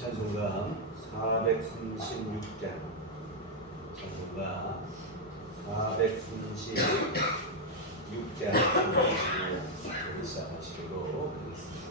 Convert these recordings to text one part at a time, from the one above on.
찬송가 436장 찬송가 436장 시작하시도록 하겠습니다.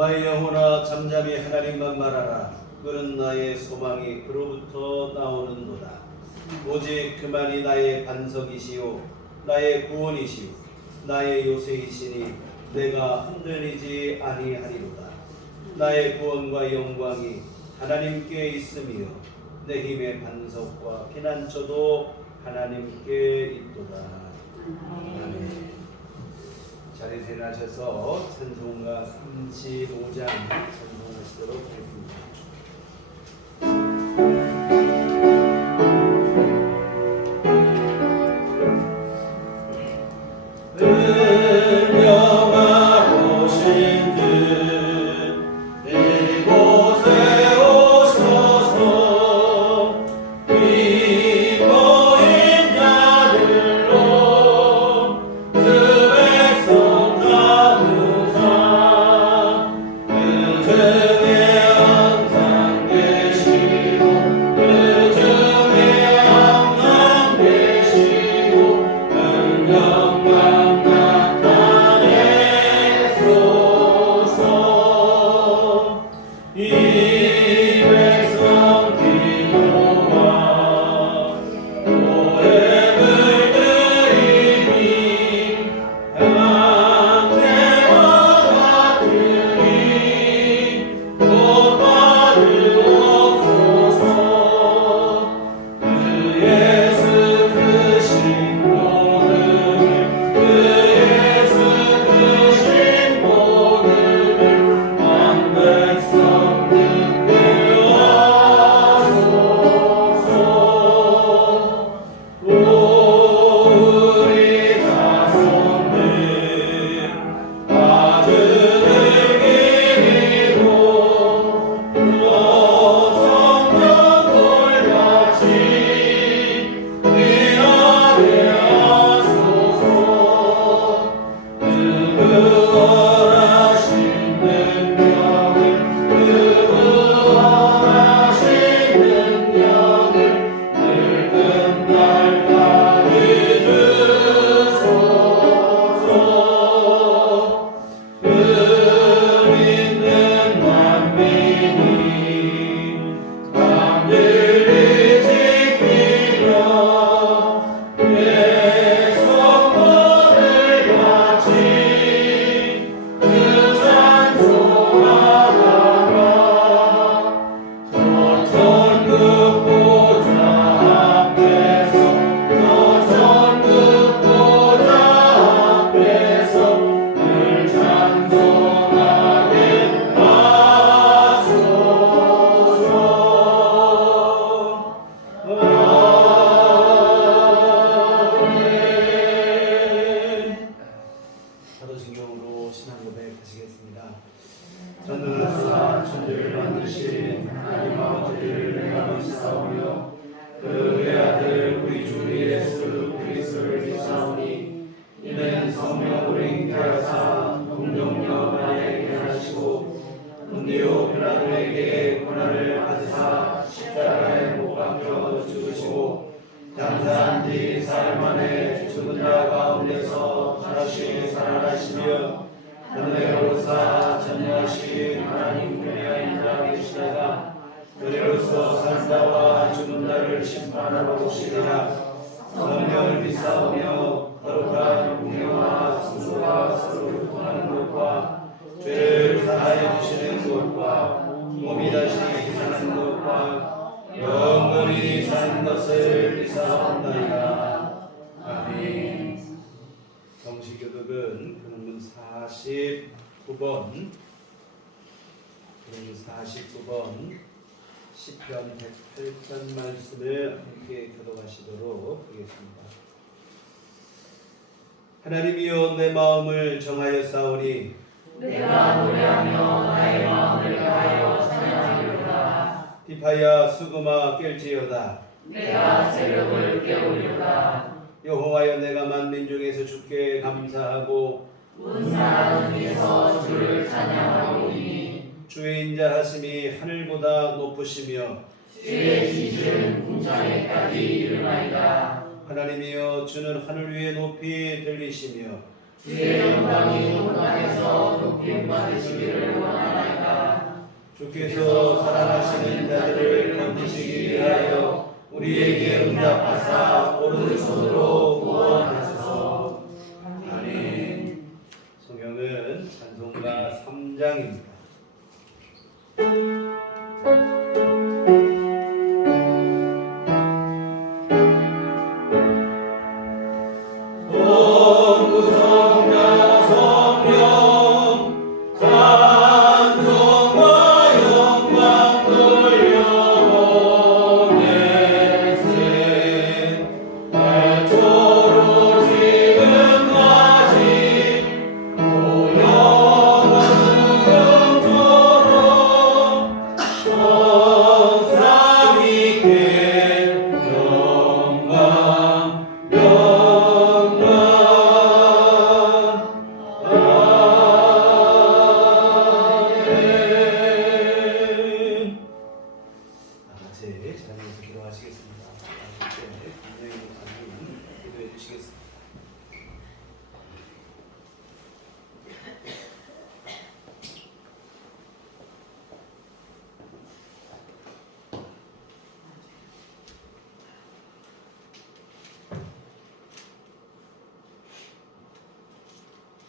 나의 영혼아 잠잠히 하나님만 말하라. 그는 나의 소망이 그로부터 나오는도다. 오직 그만이 나의 반석이시요 나의 구원이시요 나의 요새이시니 내가 흔들리지 아니하리로다. 나의 구원과 영광이 하나님께 있으며 내 힘의 반석과 피난처도 하나님께 있도다. 아멘. 자리에 나셔서 찬송가 35장 찬송하시도록 하겠습니다. 주 백성 전능하사 천지를 만드신 하나님 아버지를 내가 믿사오며 그의 아들 우리 주 예수 그리스도를 믿사오니 이는 성령으로 잉태하사 동정녀 마리아에게 하시고 본디오 빌라도에게 고난을 받으사 십자가에 못 박혀 죽으시고 장사한 지 사흘 만에 죽은 자 가운데서 다시 살아나시며 하늘에로사 전능하신 하나님 분에 앉아 계시다가 그리로서 산 자와 죽은 자를 심판하러 오시리라. 성령을 믿사오며 거룩한 공예와 성소가 서로 통하는 것과 죄를 사하여 주시는 것과 몸이 다시 사는 것과 영원히 사는 것을 믿사옵나이다. 아멘. 정식교독은 그런문 49번 10편 108편 말씀을 함께 교독하시도록 하겠습니다. 하나님이여 내 마음을 정하여 싸우니 내가 노래하며 나의 마음을 다하여 찬양하리로다. 디파야 수금아 깰지어다. 내가 새벽을 깨우리로다. 여호와여 내가 만민 중에서 주께 감사하고 온 나라 중에서 주를 찬양하오니 주의 인자하심이 하늘보다 높으시며 주의 지시는 궁창에까지 이르나이다. 하나님이여 주는 하늘 위에 높이 들리시며 주의 영광이 온땅에서 높임 받으시기를 원하나이다. 주께서 살아나시는 자들을 건지시기 위하여 우리에게 응답하사 오른손으로 구원하소서. 아멘. 성경은 찬송가 3장입니다.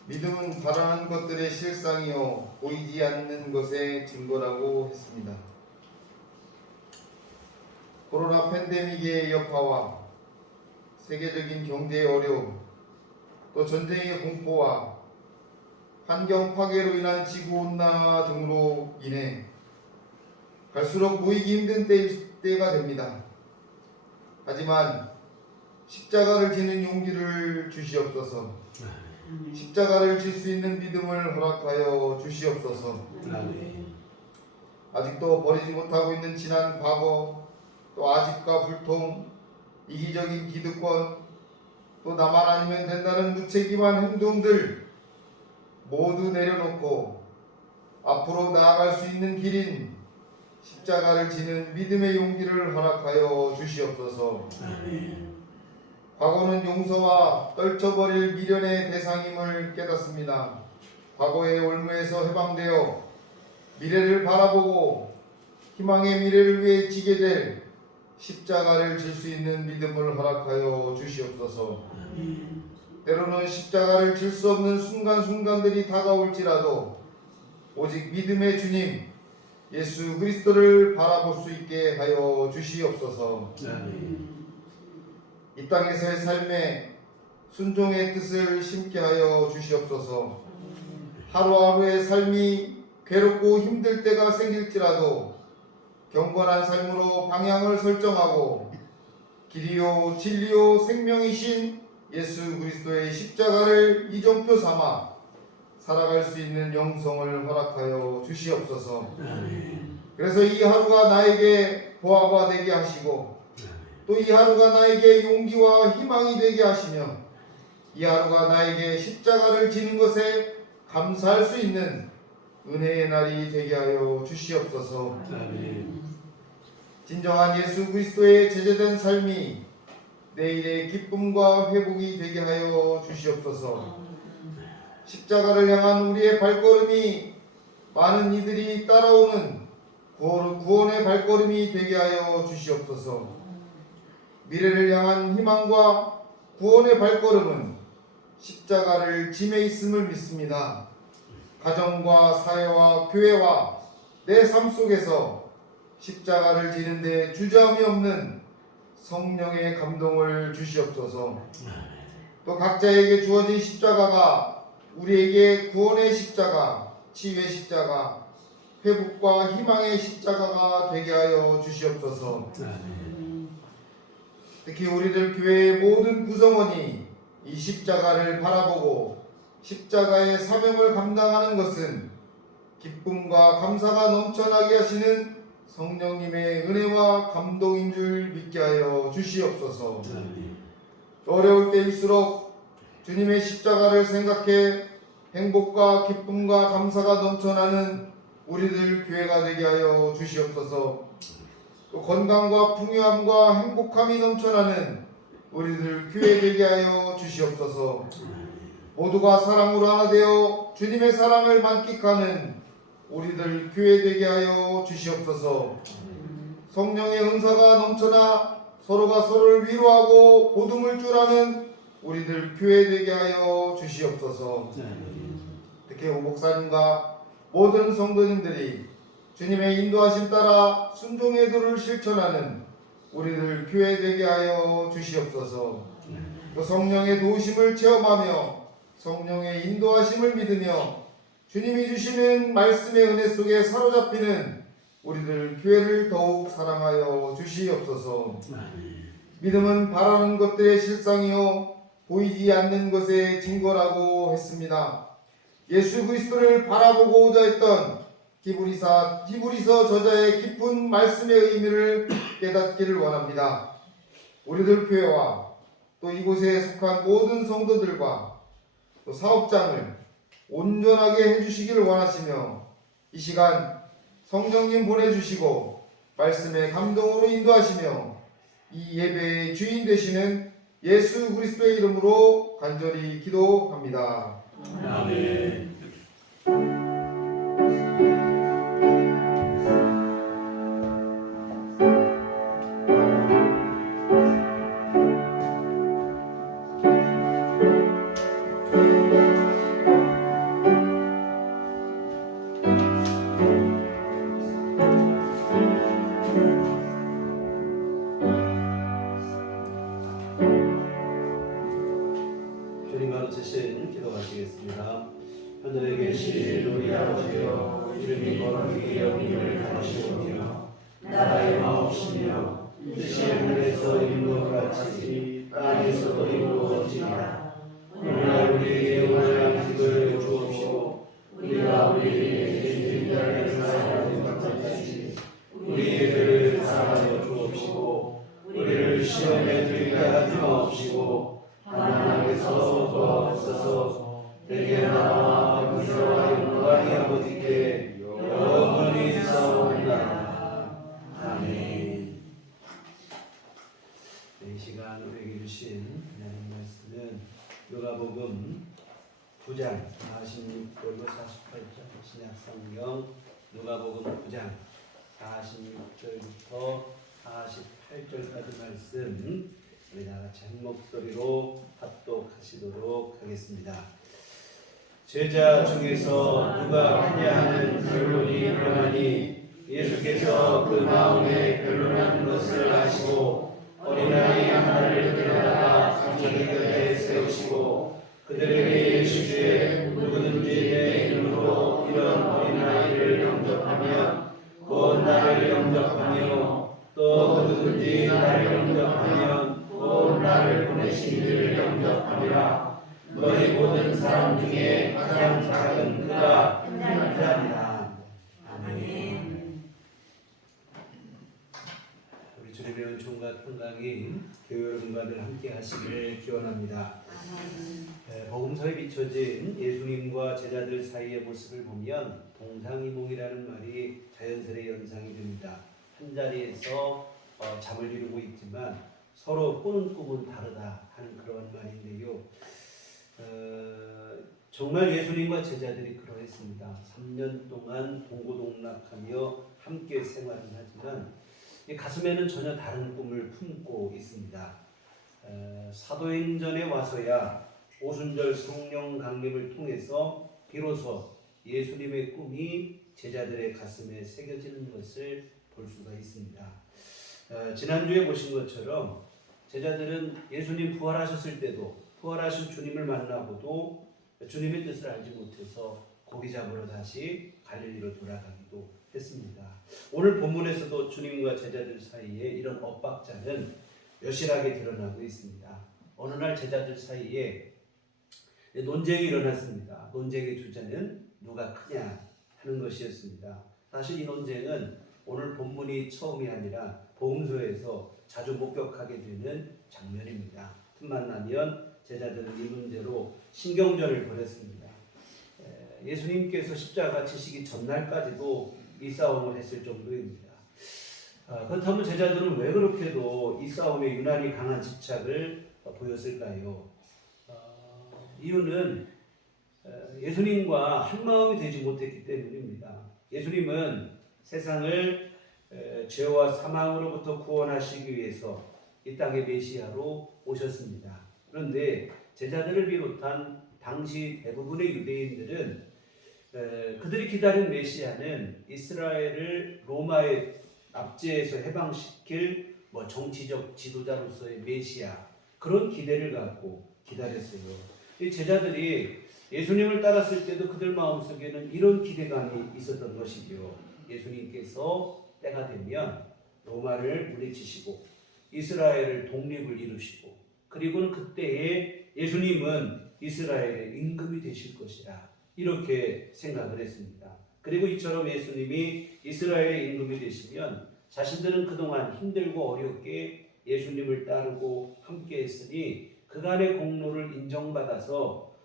믿음은 바라는 것들의 실상이요 보이지 않는 것의 증거라고 했습니다. 코로나 팬데믹의 여파와 세계적인 경제의 어려움, 또 전쟁의 공포와 환경 파괴로 인한 지구온난화 등으로 인해 갈수록 모이기 힘든 때가 됩니다. 하지만 십자가를 지는 용기를 주시옵소서. 십자가를 질 수 있는 믿음을 허락하여 주시옵소서. 아직도 버리지 못하고 있는 지난 과거, 또 아집과 불통, 이기적인 기득권, 또 나만 아니면 된다는 무책임한 행동들 모두 내려놓고 앞으로 나아갈 수 있는 길인 십자가를 지는 믿음의 용기를 허락하여 주시옵소서. 과거는 용서와 떨쳐버릴 미련의 대상임을 깨닫습니다. 과거의 올무에서 해방되어 미래를 바라보고 희망의 미래를 위해 지게 될 십자가를 질 수 있는 믿음을 허락하여 주시옵소서. 때로는 십자가를 질 수 없는 순간순간들이 다가올지라도 오직 믿음의 주님 예수 그리스도를 바라볼 수 있게 하여 주시옵소서. 이 땅에서의 삶에 순종의 뜻을 심게 하여 주시옵소서. 하루하루의 삶이 괴롭고 힘들 때가 생길지라도 경건한 삶으로 방향을 설정하고 길이요 진리요 생명이신 예수 그리스도의 십자가를 이정표 삼아 살아갈 수 있는 영성을 허락하여 주시옵소서. 아멘. 그래서 이 하루가 나에게 보화가 되게 하시고 또 이 하루가 나에게 용기와 희망이 되게 하시며 이 하루가 나에게 십자가를 지는 것에 감사할 수 있는 은혜의 날이 되게 하여 주시옵소서. 아멘. 진정한 예수 그리스도의 제재된 삶이 내일의 기쁨과 회복이 되게 하여 주시옵소서. 십자가를 향한 우리의 발걸음이 많은 이들이 따라오는 구원의 발걸음이 되게 하여 주시옵소서. 미래를 향한 희망과 구원의 발걸음은 십자가를 짐에 있음을 믿습니다. 가정과 사회와 교회와 내 삶 속에서 십자가를 지는데 주저함이 없는 성령의 감동을 주시옵소서. 또 각자에게 주어진 십자가가 우리에게 구원의 십자가, 치유의 십자가, 회복과 희망의 십자가가 되게 하여 주시옵소서. 특히 우리들 교회의 모든 구성원이 이 십자가를 바라보고 십자가의 사명을 감당하는 것은 기쁨과 감사가 넘쳐나게 하시는 성령님의 은혜와 감동인 줄 믿게 하여 주시옵소서. 어려울 때일수록 주님의 십자가를 생각해 행복과 기쁨과 감사가 넘쳐나는 우리들 교회가 되게 하여 주시옵소서. 또 건강과 풍요함과 행복함이 넘쳐나는 우리들 교회 되게 하여 주시옵소서. 모두가 사랑으로 하나 되어 주님의 사랑을 만끽하는 우리들 교회 되게 하여 주시옵소서. 성령의 은사가 넘쳐나 서로가 서로를 위로하고 보듬을 줄 아는 우리들 교회 되게 하여 주시옵소서. 특히 오 목사님과 모든 성도님들이 주님의 인도하심 따라 순종의 도를 실천하는 우리들 교회 되게 하여 주시옵소서. 또 성령의 도우심을 체험하며 성령의 인도하심을 믿으며 주님이 주시는 말씀의 은혜 속에 사로잡히는 우리들 교회를 더욱 사랑하여 주시옵소서. 믿음은 바라는 것들의 실상이요 보이지 않는 것의 증거라고 했습니다. 예수 그리스도를 바라보고자 했던 히브리서 저자의 깊은 말씀의 의미를 깨닫기를 원합니다. 우리들 교회와 또 이곳에 속한 모든 성도들과 또 사업장을 온전하게 해주시기를 원하시며 이 시간 성령님 보내주시고 말씀의 감동으로 인도하시며 이 예배의 주인 되시는 예수 그리스도의 이름으로 간절히 기도합니다. 아멘. 주님 가르치신 기도 마치겠습니다. 하늘에 계신 우리 아버지여, 이름이 거룩히 여김을 가르치오며 나라의 마옵시며 뜻이 하늘에서 이룬 것 같이 땅에서도 이루어지리라. 오늘날 우리에게 오늘 양식을 주옵시고 우리가 우리에게 죄진 자를 사하여 것 같이 우리의 죄를 사하여 주옵시고 우리를 시험에 들게 하지 마옵시고 하나님께서 도와주소서. 대개 나와 권세와 영광이 아버지께 영원히 있사옵나이다. 아멘. 이 시간 우리에게 주신 하나님 말씀은 누가복음 9장 46절로 48절 신약성경 누가복음 9장 46절부터 48절까지 말씀 우리 다 같이 한 목소리로 합독하시도록 하겠습니다. 제자 중에서 누가 크냐 하는 변론이 일어나니 예수께서 그 마음에 변론하는 것을 아시고 어린아이 하나를 데려다가 자기 곁에 세우시고 그들에게 이르시되 누구든지 내 이름으로 이런 어린아이를 영접하면 곧 나를 영접하며 또 누구든지 나를 영접하면 곧 나를 보내신 이를 영접하리라. 너희 곧 모든 사람 중에 가장 작은 그가 큰자니라. 아멘. 우리 주님의 은총과 평강이 교회 여러분과 늘 함께 하시기를 기원합니다. 복음서에 비춰진 예수님과 제자들 사이의 모습을 보면 동상이몽이라는 말이 자연스레 연상이 됩니다. 한 자리에서 잠을 이루고 있지만 서로 꾸는 꿈은 다르다 하는 그런 말인데요. 정말 예수님과 제자들이 그러했습니다. 3년 동안 동고동락하며 함께 생활을 하지만 가슴에는 전혀 다른 꿈을 품고 있습니다. 사도행전에 와서야 오순절 성령 강림을 통해서 비로소 예수님의 꿈이 제자들의 가슴에 새겨지는 것을 볼 수가 있습니다. 지난주에 보신 것처럼 제자들은 예수님 부활하셨을 때도 부활하신 주님을 만나고도 주님의 뜻을 알지 못해서 고기 잡으러 다시 갈릴리로 돌아가기도 했습니다. 오늘 본문에서도 주님과 제자들 사이에 이런 엇박자는 여실하게 드러나고 있습니다. 어느 날 제자들 사이에 논쟁이 일어났습니다. 논쟁의 주제는 누가 크냐 하는 것이었습니다. 사실 이 논쟁은 오늘 본문이 처음이 아니라 복음서에서 자주 목격하게 되는 장면입니다. 틈만 나면 제자들은 이 문제로 신경전을 벌였습니다. 예수님께서 십자가 지시기 전날까지도 이 싸움을 했을 정도입니다. 그렇다면 제자들은 왜 그렇게도 이 싸움에 유난히 강한 집착을 보였을까요? 이유는 예수님과 한마음이 되지 못했기 때문입니다. 예수님은 세상을 죄와 사망으로부터 구원하시기 위해서 이 땅의 메시아로 오셨습니다. 그런데 제자들을 비롯한 당시 대부분의 유대인들은 그들이 기다린 메시아는 이스라엘을 로마의 압제에서 해방시킬 정치적 지도자로서의 메시아, 그런 기대를 갖고 기다렸어요. 이 제자들이 예수님을 따랐을 때도 그들 마음속에는 이런 기대감이 있었던 것이죠. 예수님께서 때가 되면 로마를 물리치시고 이스라엘을 독립을 이루시고, 그리고는 그때에 예수님은 이스라엘의 임금이 되실 것이라 이렇게 생각을 했습니다. 그리고 이처럼 예수님이 이스라엘의 임금이 되시면 자신들은 그동안 힘들고 어렵게 예수님을 따르고 함께 했으니 그간의 공로를 인정받아서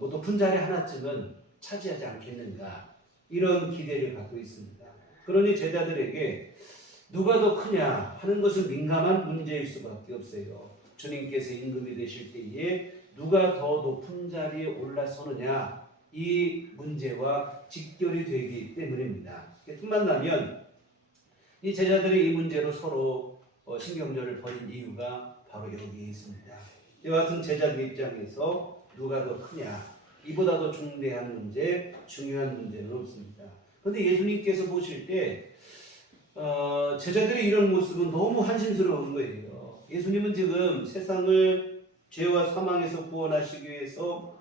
높은 자리 하나쯤은 차지하지 않겠는가, 이런 기대를 갖고 있습니다. 그러니 제자들에게 누가 더 크냐 하는 것은 민감한 문제일 수밖에 없어요. 주님께서 임금이 되실 때에 누가 더 높은 자리에 올라서느냐, 이 문제와 직결이 되기 때문입니다. 틈만 나면 이 제자들이 이 문제로 서로 신경전을 벌인 이유가 바로 여기에 있습니다. 이와 같은 제자들 입장에서 누가 더 크냐, 이보다 더 중대한 문제, 중요한 문제는 없습니다. 그런데 예수님께서 보실 때 제자들의 이런 모습은 너무 한심스러운 거예요. 예수님은 지금 세상을 죄와 사망에서 구원하시기 위해서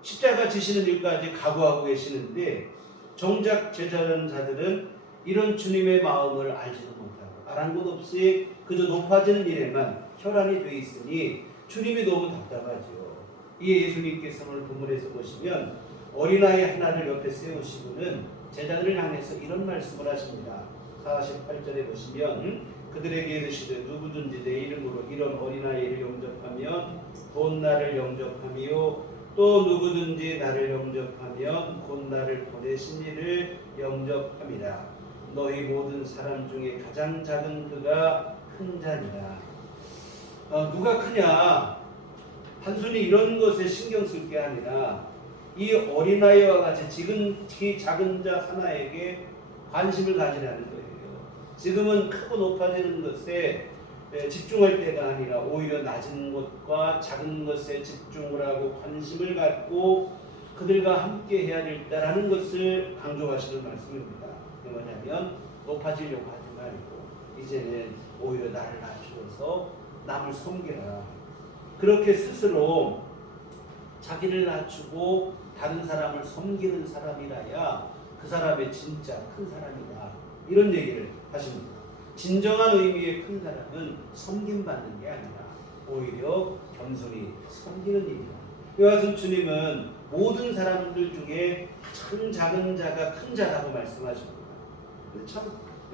십자가 지시는 일까지 각오하고 계시는데, 정작 제자들은 이런 주님의 마음을 알지도 못하고 아랑곳 없이 그저 높아지는 일에만 혈안이 돼 있으니 주님이 너무 답답하죠. 이 예수님께서 오늘 본문에서 보시면 어린아이 하나를 옆에 세우시고는 제자들을 향해서 이런 말씀을 하십니다. 48절에 보시면 그들에게 이르시되 누구든지 내 이름으로 이런 어린아이를 영접하면 곧 나를 영접하며 또 누구든지 나를 영접하면 곧 나를 보내신 이를 영접함이라. 너희 모든 사람 중에 가장 작은 그가 큰 자니라. 누가 크냐, 단순히 이런 것에 신경 쓸 게 아니라 이 어린아이와 같이 지극히 작은 자 하나에게 관심을 가지라는 거예요. 지금은 크고 높아지는 것에 집중할 때가 아니라 오히려 낮은 것과 작은 것에 집중을 하고 관심을 갖고 그들과 함께 해야 된다라는 것을 강조하시는 말씀입니다. 뭐냐면 높아지려고 하지 말고 이제는 오히려 나를 낮추어서 남을 섬기라. 그렇게 스스로 자기를 낮추고 다른 사람을 섬기는 사람이라야 그 사람의 진짜 큰 사람이다, 이런 얘기를 하십니다. 진정한 의미의 큰 사람은 섬김받는 게 아니라 오히려 겸손히 섬기는 일이다. 이와 같은 주님은 모든 사람들 중에 참 작은 자가 큰 자라고 말씀하십니다. 근데 참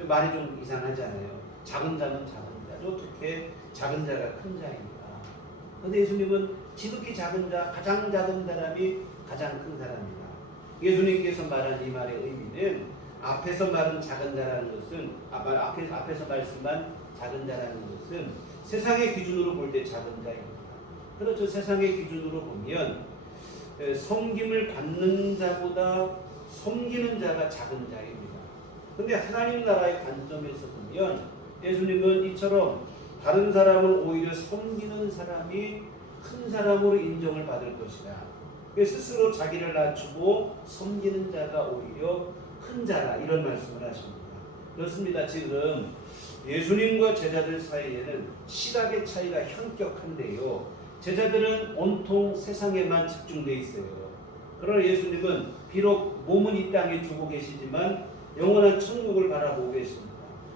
말이 좀 이상하잖아요. 작은 자는 작은 자, 어떻게 작은 자가 큰 자입니까? 그런데 예수님은 지극히 작은 자, 가장 작은 사람이 가장 큰 사람이다. 예수님께서 말한 이 말의 의미는 앞에서 말한 작은 자라는 것은 앞에서 말씀한 작은 자라는 것은 세상의 기준으로 볼 때 작은 자입니다. 그렇죠. 세상의 기준으로 보면 섬김을 받는 자보다 섬기는 자가 작은 자입니다. 그런데 하나님 나라의 관점에서 보면 예수님은 이처럼 다른 사람을 오히려 섬기는 사람이 큰 사람으로 인정을 받을 것이다. 스스로 자기를 낮추고 섬기는 자가 오히려 큰 자라, 이런 말씀을 하십니다. 그렇습니다. 지금 예수님과 제자들 사이에는 시각의 차이가 현격한데요. 제자들은 온통 세상에만 집중되어 있어요. 그러나 예수님은 비록 몸은 이 땅에 두고 계시지만 영원한 천국을 바라보고 계십니다.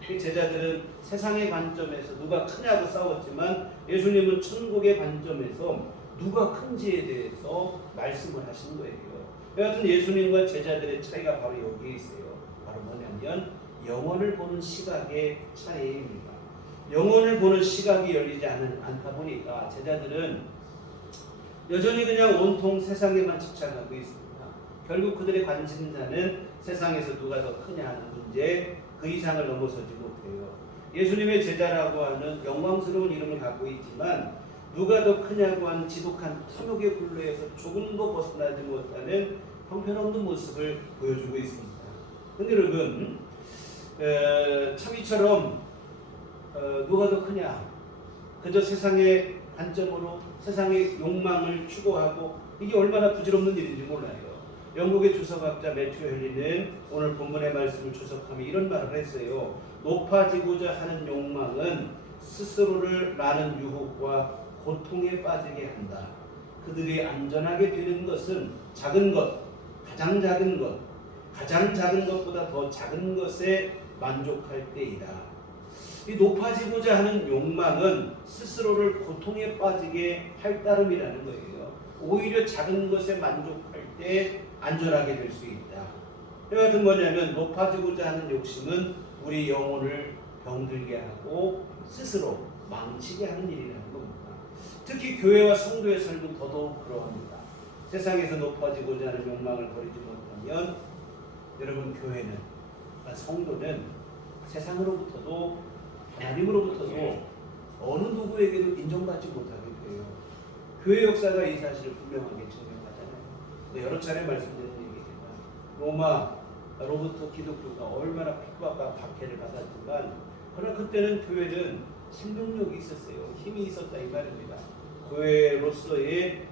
제자들은 세상의 관점에서 누가 크냐고 싸웠지만 예수님은 천국의 관점에서 누가 큰지에 대해서 말씀을 하신 거예요. 여하튼 예수님과 제자들의 차이가 바로 여기에 있어요. 바로 뭐냐면 영혼을 보는 시각의 차이입니다. 영혼을 보는 시각이 열리지 않다 보니까 제자들은 여전히 그냥 온통 세상에만 집착하고 있습니다. 결국 그들의 관심사는 세상에서 누가 더 크냐 하는 문제, 그 이상을 넘어서지 못해요. 예수님의 제자라고 하는 영광스러운 이름을 갖고 있지만 누가 더 크냐고 하는 지독한 탐욕의 굴레에서 조금도 벗어나지 못하는 형편없는 모습을 보여주고 있습니다. 그런데 여러분, 참 이처럼 누가 더 크냐? 그저 세상의 관점으로 세상의 욕망을 추구하고 이게 얼마나 부질없는 일인지 몰라요. 영국의 주석학자 매튜 헨리는 오늘 본문의 말씀을 주석하며 이런 말을 했어요. 높아지고자 하는 욕망은 스스로를 많은 유혹과 고통에 빠지게 한다. 그들이 안전하게 되는 것은 작은 것, 가장 작은 것, 가장 작은 것보다 더 작은 것에 만족할 때이다. 이 높아지고자 하는 욕망은 스스로를 고통에 빠지게 할 따름이라는 거예요. 오히려 작은 것에 만족할 때 안전하게 될 수 있다. 여하튼 뭐냐면 높아지고자 하는 욕심은 우리 영혼을 병들게 하고 스스로 망치게 하는 일이라는 겁니다. 특히 교회와 성도의 삶은 더더욱 그러합니다. 세상에서 높아지고자 하는 욕망을 버리지 못하면 여러분 교회는, 성도는 세상으로부터도 하나님으로부터도 어느 누구에게도 인정받지 못하게 돼요. 교회 역사가 이 사실을 분명하게 증명하잖아요. 여러 차례 말씀드린 얘기지만 로마로부터 기독교가 얼마나 핍박과 박해를 받았지만 그러나 그때는 교회는 생명력이 있었어요. 힘이 있었다 이 말입니다. 교회로서의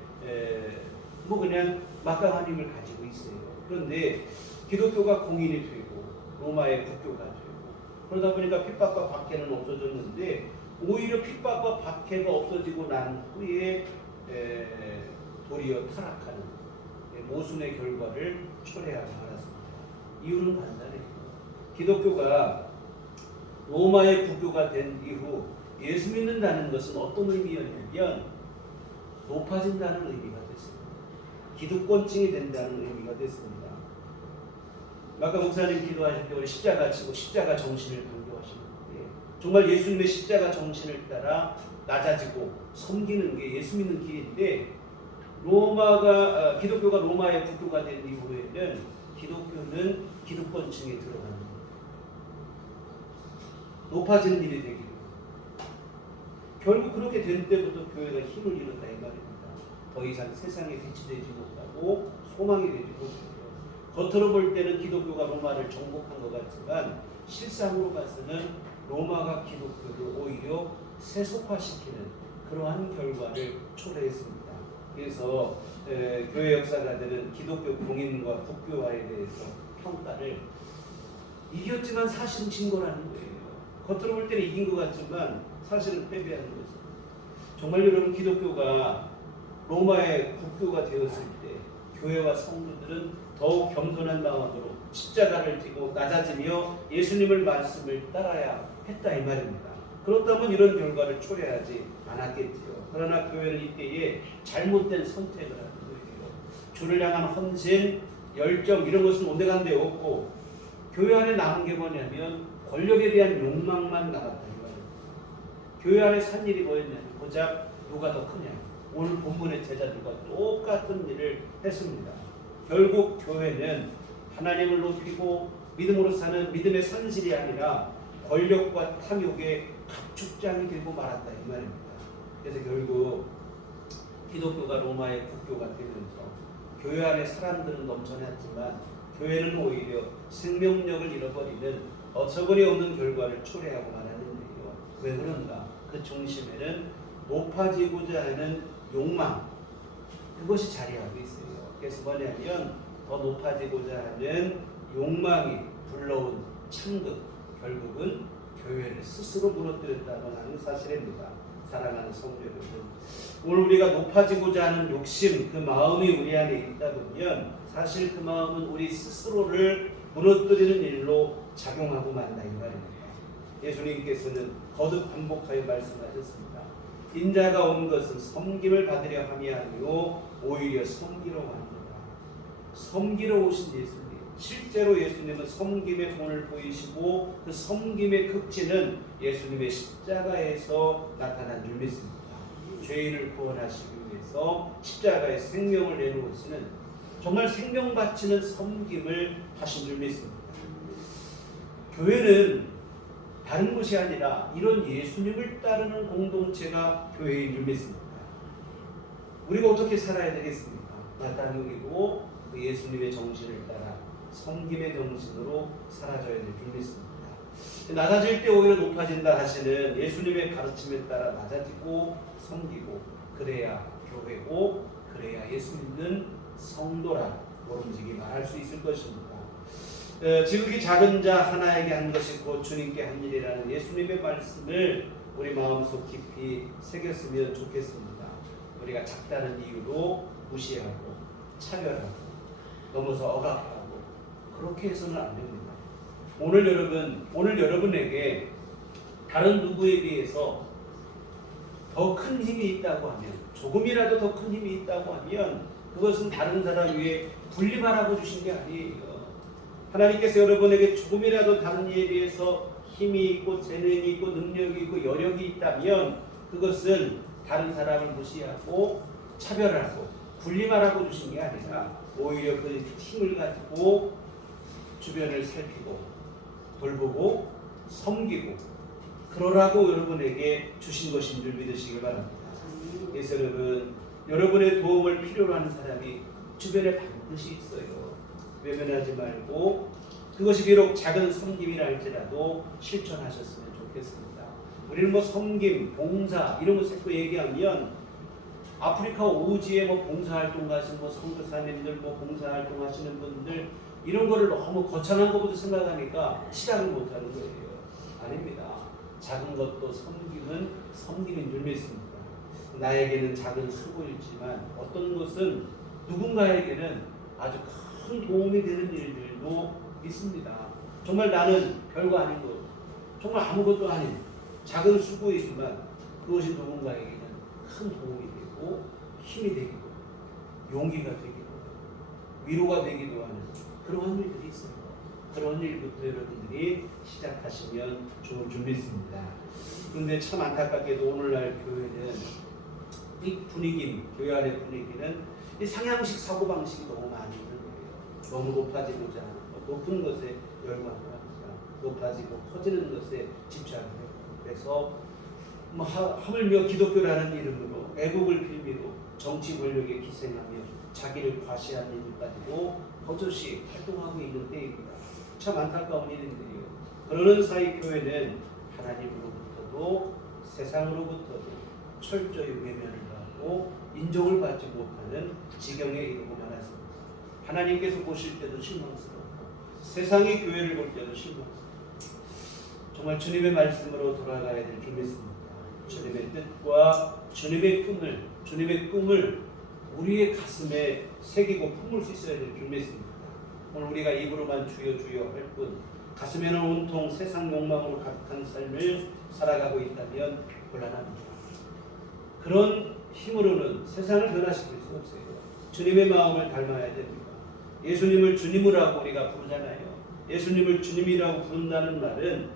그냥 막강한 힘을 가지고 있어요. 그런데 기독교가 공인이 되고 로마의 국교가 되고 그러다 보니까 핍박과 박해는 없어졌는데 오히려 핍박과 박해가 없어지고 난 후에 도리어 타락하는 모순의 결과를 초래하고 말았습니다. 이유는 간단해요. 기독교가 로마의 국교가 된 이후 예수 믿는다는 것은 어떤 의미였냐면 높아진다는 의미가 됐습니다. 기득권층이 된다는 의미가 됐습니다. 아까 목사님 기도하실 때 우리 십자가 치고 십자가 정신을 강조하시는데 정말 예수님의 십자가 정신을 따라 낮아지고 섬기는 게 예수 믿는 길인데 기독교가 로마의 국교가 된 이후에는 기독교는 기득권층에 들어가는 겁니다. 높아지는 일이 되기를. 결국 그렇게 된 때부터 교회가 힘을 잃었다 이 말입니다. 더 이상 세상에 빛이 되지 못하고 소망이 되지 못해요. 겉으로 볼 때는 기독교가 로마를 정복한 것 같지만 실상으로 봐서는 로마가 기독교를 오히려 세속화시키는 그러한 결과를 초래했습니다. 그래서 교회 역사가들은 기독교 공인과 국교화에 대해서 평가를 이겼지만 사실은 진 거라는 거예요. 겉으로 볼 때는 이긴 것 같지만 사실은 패배하는 거죠. 정말 여러분 기독교가 로마의 국교가 되었을 때 교회와 성도들은 더욱 겸손한 마음으로 십자가를 지고 낮아지며 예수님을 말씀을 따라야 했다 이 말입니다. 그렇다면 이런 결과를 초래하지 않았겠지요. 그러나 교회는 이때에 잘못된 선택을 하는 거예요. 주를 향한 헌신, 열정 이런 것은 온데간데 없고 교회 안에 남은 게 뭐냐면 권력에 대한 욕망만 남았다 이거예요. 교회 안에 산 일이 뭐였냐면 고작 누가 더 크냐. 오늘 본문의 제자들과 똑같은 일을 했습니다. 결국 교회는 하나님을 높이고 믿음으로 사는 믿음의 산실이 아니라 권력과 탐욕의 각축장이 되고 말았다 이 말입니다. 그래서 결국 기독교가 로마의 국교가 되면서 교회 안에 사람들은 넘쳐났지만 교회는 오히려 생명력을 잃어버리는 어처구니 없는 결과를 초래하고 말았는데요. 왜 그런가? 그 중심에는 높아지고자 하는 욕망, 그것이 자리하고 있어요. 그래서 뭐냐면 더 높아지고자 하는 욕망이 불러온 창극, 결국은 교회를 스스로 무너뜨렸다고 하는 사실입니다. 사랑하는 성도 여러분, 오늘 우리가 높아지고자 하는 욕심, 그 마음이 우리 안에 있다 보면 사실 그 마음은 우리 스스로를 무너뜨리는 일로 작용하고 만다 이 말입니다. 예수님께서는 거듭 반복하여 말씀하셨습니다. 인자가 온 것은 섬김을 받으려 함이 아니요 오히려 섬기러 왔노라. 섬기러 오신 예수님, 실제로 예수님은 섬김의 본을 보이시고 그 섬김의 극치는 예수님의 십자가에서 나타난 줄 믿습니다. 죄인을 구원하시기 위해서 십자가에 생명을 내놓으시는 정말 생명 바치는 섬김을 하신 줄 믿습니다. 교회는 다른 것이 아니라 이런 예수님을 따르는 공동체가 교회인 줄 믿습니다. 우리가 어떻게 살아야 되겠습니까? 마땅히고 그 예수님의 정신을 따라 섬김의 정신으로 사라져야 될 줄 믿습니다. 낮아질 때 오히려 높아진다 하시는 예수님의 가르침에 따라 낮아지고 섬기고 그래야 교회고 그래야 예수 믿는 성도라 모름지기 말할 수 있을 것입니다. 지극히 작은 자 하나에게 한 것이 곧 주님께 한 일이라는 예수님의 말씀을 우리 마음속 깊이 새겼으면 좋겠습니다. 우리가 작다는 이유로 무시하고 차별하고 넘어서 억압하고 그렇게 해서는 안 됩니다. 오늘 여러분에게 다른 누구에 비해서 더 큰 힘이 있다고 하면, 조금이라도 더 큰 힘이 있다고 하면 그것은 다른 사람 위에 군림하라고 주신 게 아니에요. 하나님께서 여러분에게 조금이라도 다른 이에 비해서 힘이 있고 재능이 있고 능력이 있고 여력이 있다면 그것은 다른 사람을 무시하고 차별하고 군림하라고 주신 게 아니라 오히려 그 힘을 가지고 주변을 살피고 돌보고 섬기고 그러라고 여러분에게 주신 것인 줄 믿으시길 바랍니다. 그래서 여러분의 도움을 필요로 하는 사람이 주변에 반드시 있어요. 외면하지 말고 그것이 비록 작은 섬김이라 할지라도 실천하셨으면 좋겠습니다. 우리는 뭐 섬김, 봉사 이런 거 자꾸 얘기하면 아프리카 오지에 뭐 봉사활동 가신 뭐 선교사님들 뭐 봉사활동 하시는 분들 이런 거를 너무 거창한 것부터 생각하니까 시작을 못하는 거예요. 아닙니다. 작은 것도 섬김은 섬김인 줄 믿습니다. 나에게는 작은 수고이지만 어떤 것은 누군가에게는 아주 큰 도움이 되는 일들도 있습니다. 정말 나는 별거 아닌 것, 정말 아무것도 아닌 작은 수고이지만 그것이 누군가에게는 큰 도움이 되고 힘이 되기도 용기가 되기도 위로가 되기도 하는 그런 일들이 있어요. 그런 일부터 여러분들이 시작하시면 좋은 줄 믿습니다. 그런데 참 안타깝게도 오늘날 교회는 이 분위기, 교회 안의 분위기는 이 상향식 사고방식이 너무 많이 있는 거예요. 너무 높아지고자 하는 것, 높은 것에 열광을 합니다. 높아지고 커지는 것에 집착을 해요. 그래서 뭐 하물며 기독교라는 이름으로 애국을 빌미로 정치 권력에 기생하며 자기를 과시하는 일을 가지고 버젓이 활동하고 있는 때입니다. 참 안타까운 일인데요. 그러는 사이 교회는 하나님으로부터도 세상으로부터도 철저히 외면을 하고 인정을 받지 못하는 지경에 이르고 말았습니다. 하나님께서 보실 때도 실망스럽고 세상이 교회를 볼 때도 실망스럽고 정말 주님의 말씀으로 돌아가야 될 줄 믿습니다. 주님의 뜻과 주님의 꿈을 우리의 가슴에 새기고 품을 수 있어야 될 줄 믿습니다. 오늘 우리가 입으로만 주여 주여 할 뿐 가슴에는 온통 세상 욕망으로 가득한 삶을 살아가고 있다면 곤란합니다. 그런 힘으로는 세상을 변화시킬 수 없어요. 주님의 마음을 닮아야 됩니다. 예수님을 주님을 하고 우리가 부르잖아요. 예수님을 주님이라고 부른다는 말은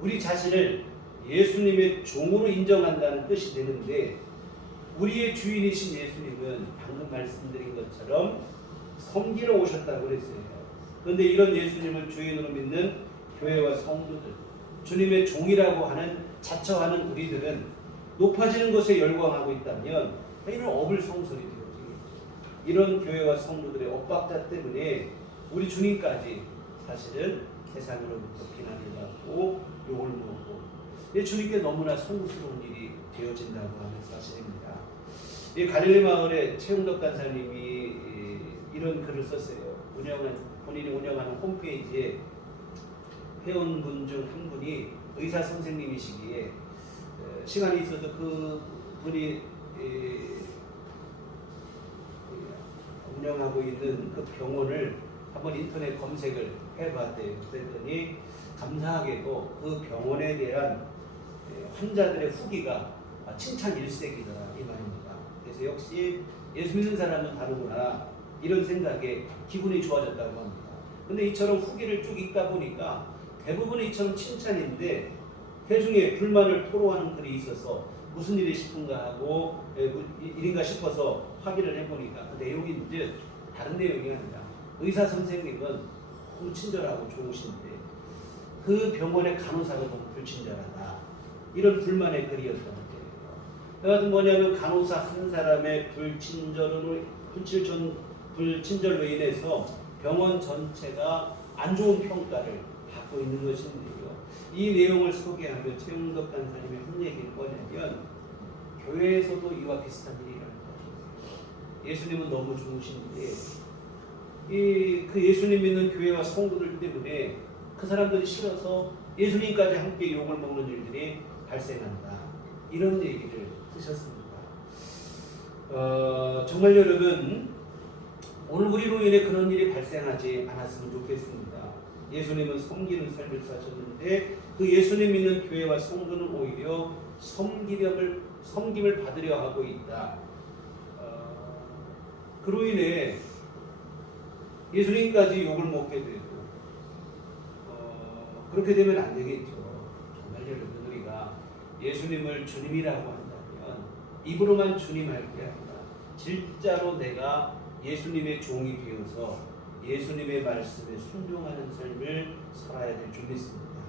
우리 자신을 예수님의 종으로 인정한다는 뜻이 되는데, 우리의 주인이신 예수님은 방금 말씀드린 것처럼 섬기러 오셨다고 그랬어요. 그런데 이런 예수님을 주인으로 믿는 교회와 성도들, 주님의 종이라고 하는 자처하는 우리들은 높아지는 것에 열광하고 있다면 이런 어불성설이 되어지겠죠. 이런 교회와 성도들의 엇박자 때문에 우리 주님까지 사실은 세상으로부터 비난을 받고 욕을 먹고 주님께 너무나 송구스러운 일이 되어진다고 하는 사실입니다. 이 갈릴리 마을에 최용덕 간사님이 이런 글을 썼어요. 본인이 운영하는 홈페이지에 회원분 중 한 분이 의사 선생님이시기에 시간이 있어서 그 분이 운영하고 있는 그 병원을 한번 인터넷 검색을 해봤대요. 그랬더니 감사하게도 그 병원에 대한 환자들의 후기가 칭찬 일색이더라 이 말입니다. 그래서 역시 예수 믿는 사람은 다르구나 이런 생각에 기분이 좋아졌다고 합니다. 근데 이처럼 후기를 쭉 읽다 보니까 대부분이 이처럼 칭찬인데 회중에 불만을 토로하는 글이 있어서 무슨 일이 싶은가 하고 일인가 싶어서 확인을 해보니까 그 내용인지 다른 내용이 아니라 의사 선생님은 너무 친절하고 좋으신데 그 병원의 간호사가 너무 불친절하다 이런 불만의 글이었던 거예요. 여하튼 뭐냐면 간호사 한 사람의 불친절로 인해서 병원 전체가 안 좋은 평가를 받고 있는 것인데요. 이 내용을 소개하며 최용덕 간사님의 한 얘기는 뭐냐면 교회에서도 이와 비슷한 일이 일어나는 것입니다. 예수님은 너무 좋으신데 그 예수님 믿는 교회와 성도들 때문에 그 사람들이 싫어서 예수님까지 함께 욕을 먹는 일들이 발생한다. 이런 얘기를 쓰셨습니다. 정말 여러분 오늘 우리로 인해 그런 일이 발생하지 않았으면 좋겠습니다. 예수님은 섬기는 삶을 사셨는데 그 예수님 믿는 교회와 성도는 오히려 섬김을 받으려 하고 있다. 그로 인해 예수님까지 욕을 먹게 되고 그렇게 되면 안 되겠죠. 정말 여러분 우리가 예수님을 주님이라고 한다면 입으로만 주님 할 게 아니라 진짜로 내가 예수님의 종이 되어서 예수님의 말씀에 순종하는 삶을 살아야 될 줄 믿습니다.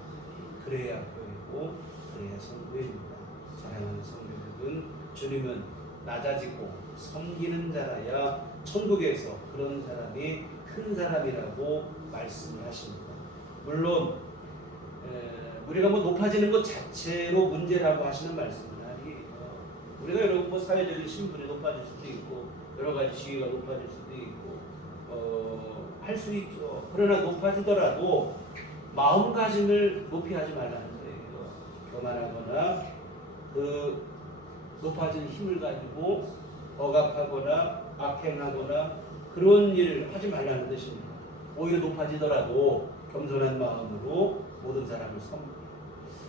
그래야 교회고 그래야 성도입니다. 사랑하는 성도 여러분, 주님은 낮아지고 섬기는 자라야 천국에서 그런 사람이 큰 사람이라고 말씀을 하십니다. 물론 우리가 높아지는 것 자체로 문제라고 하시는 말씀은 아니에요. 우리가 여러분 사회적인 신분이 높아질 수도 있고 여러 가지 지위가 높아질 수도 있고 할 수 있죠. 그러나 높아지더라도 마음가짐을 높이 하지 말라는 거예요. 교만하거나 그 높아진 힘을 가지고 억압하거나 악행하거나 그런 일을 하지 말라는 뜻입니다. 오히려 높아지더라도 겸손한 마음으로 모든 사람을 섬깁니다.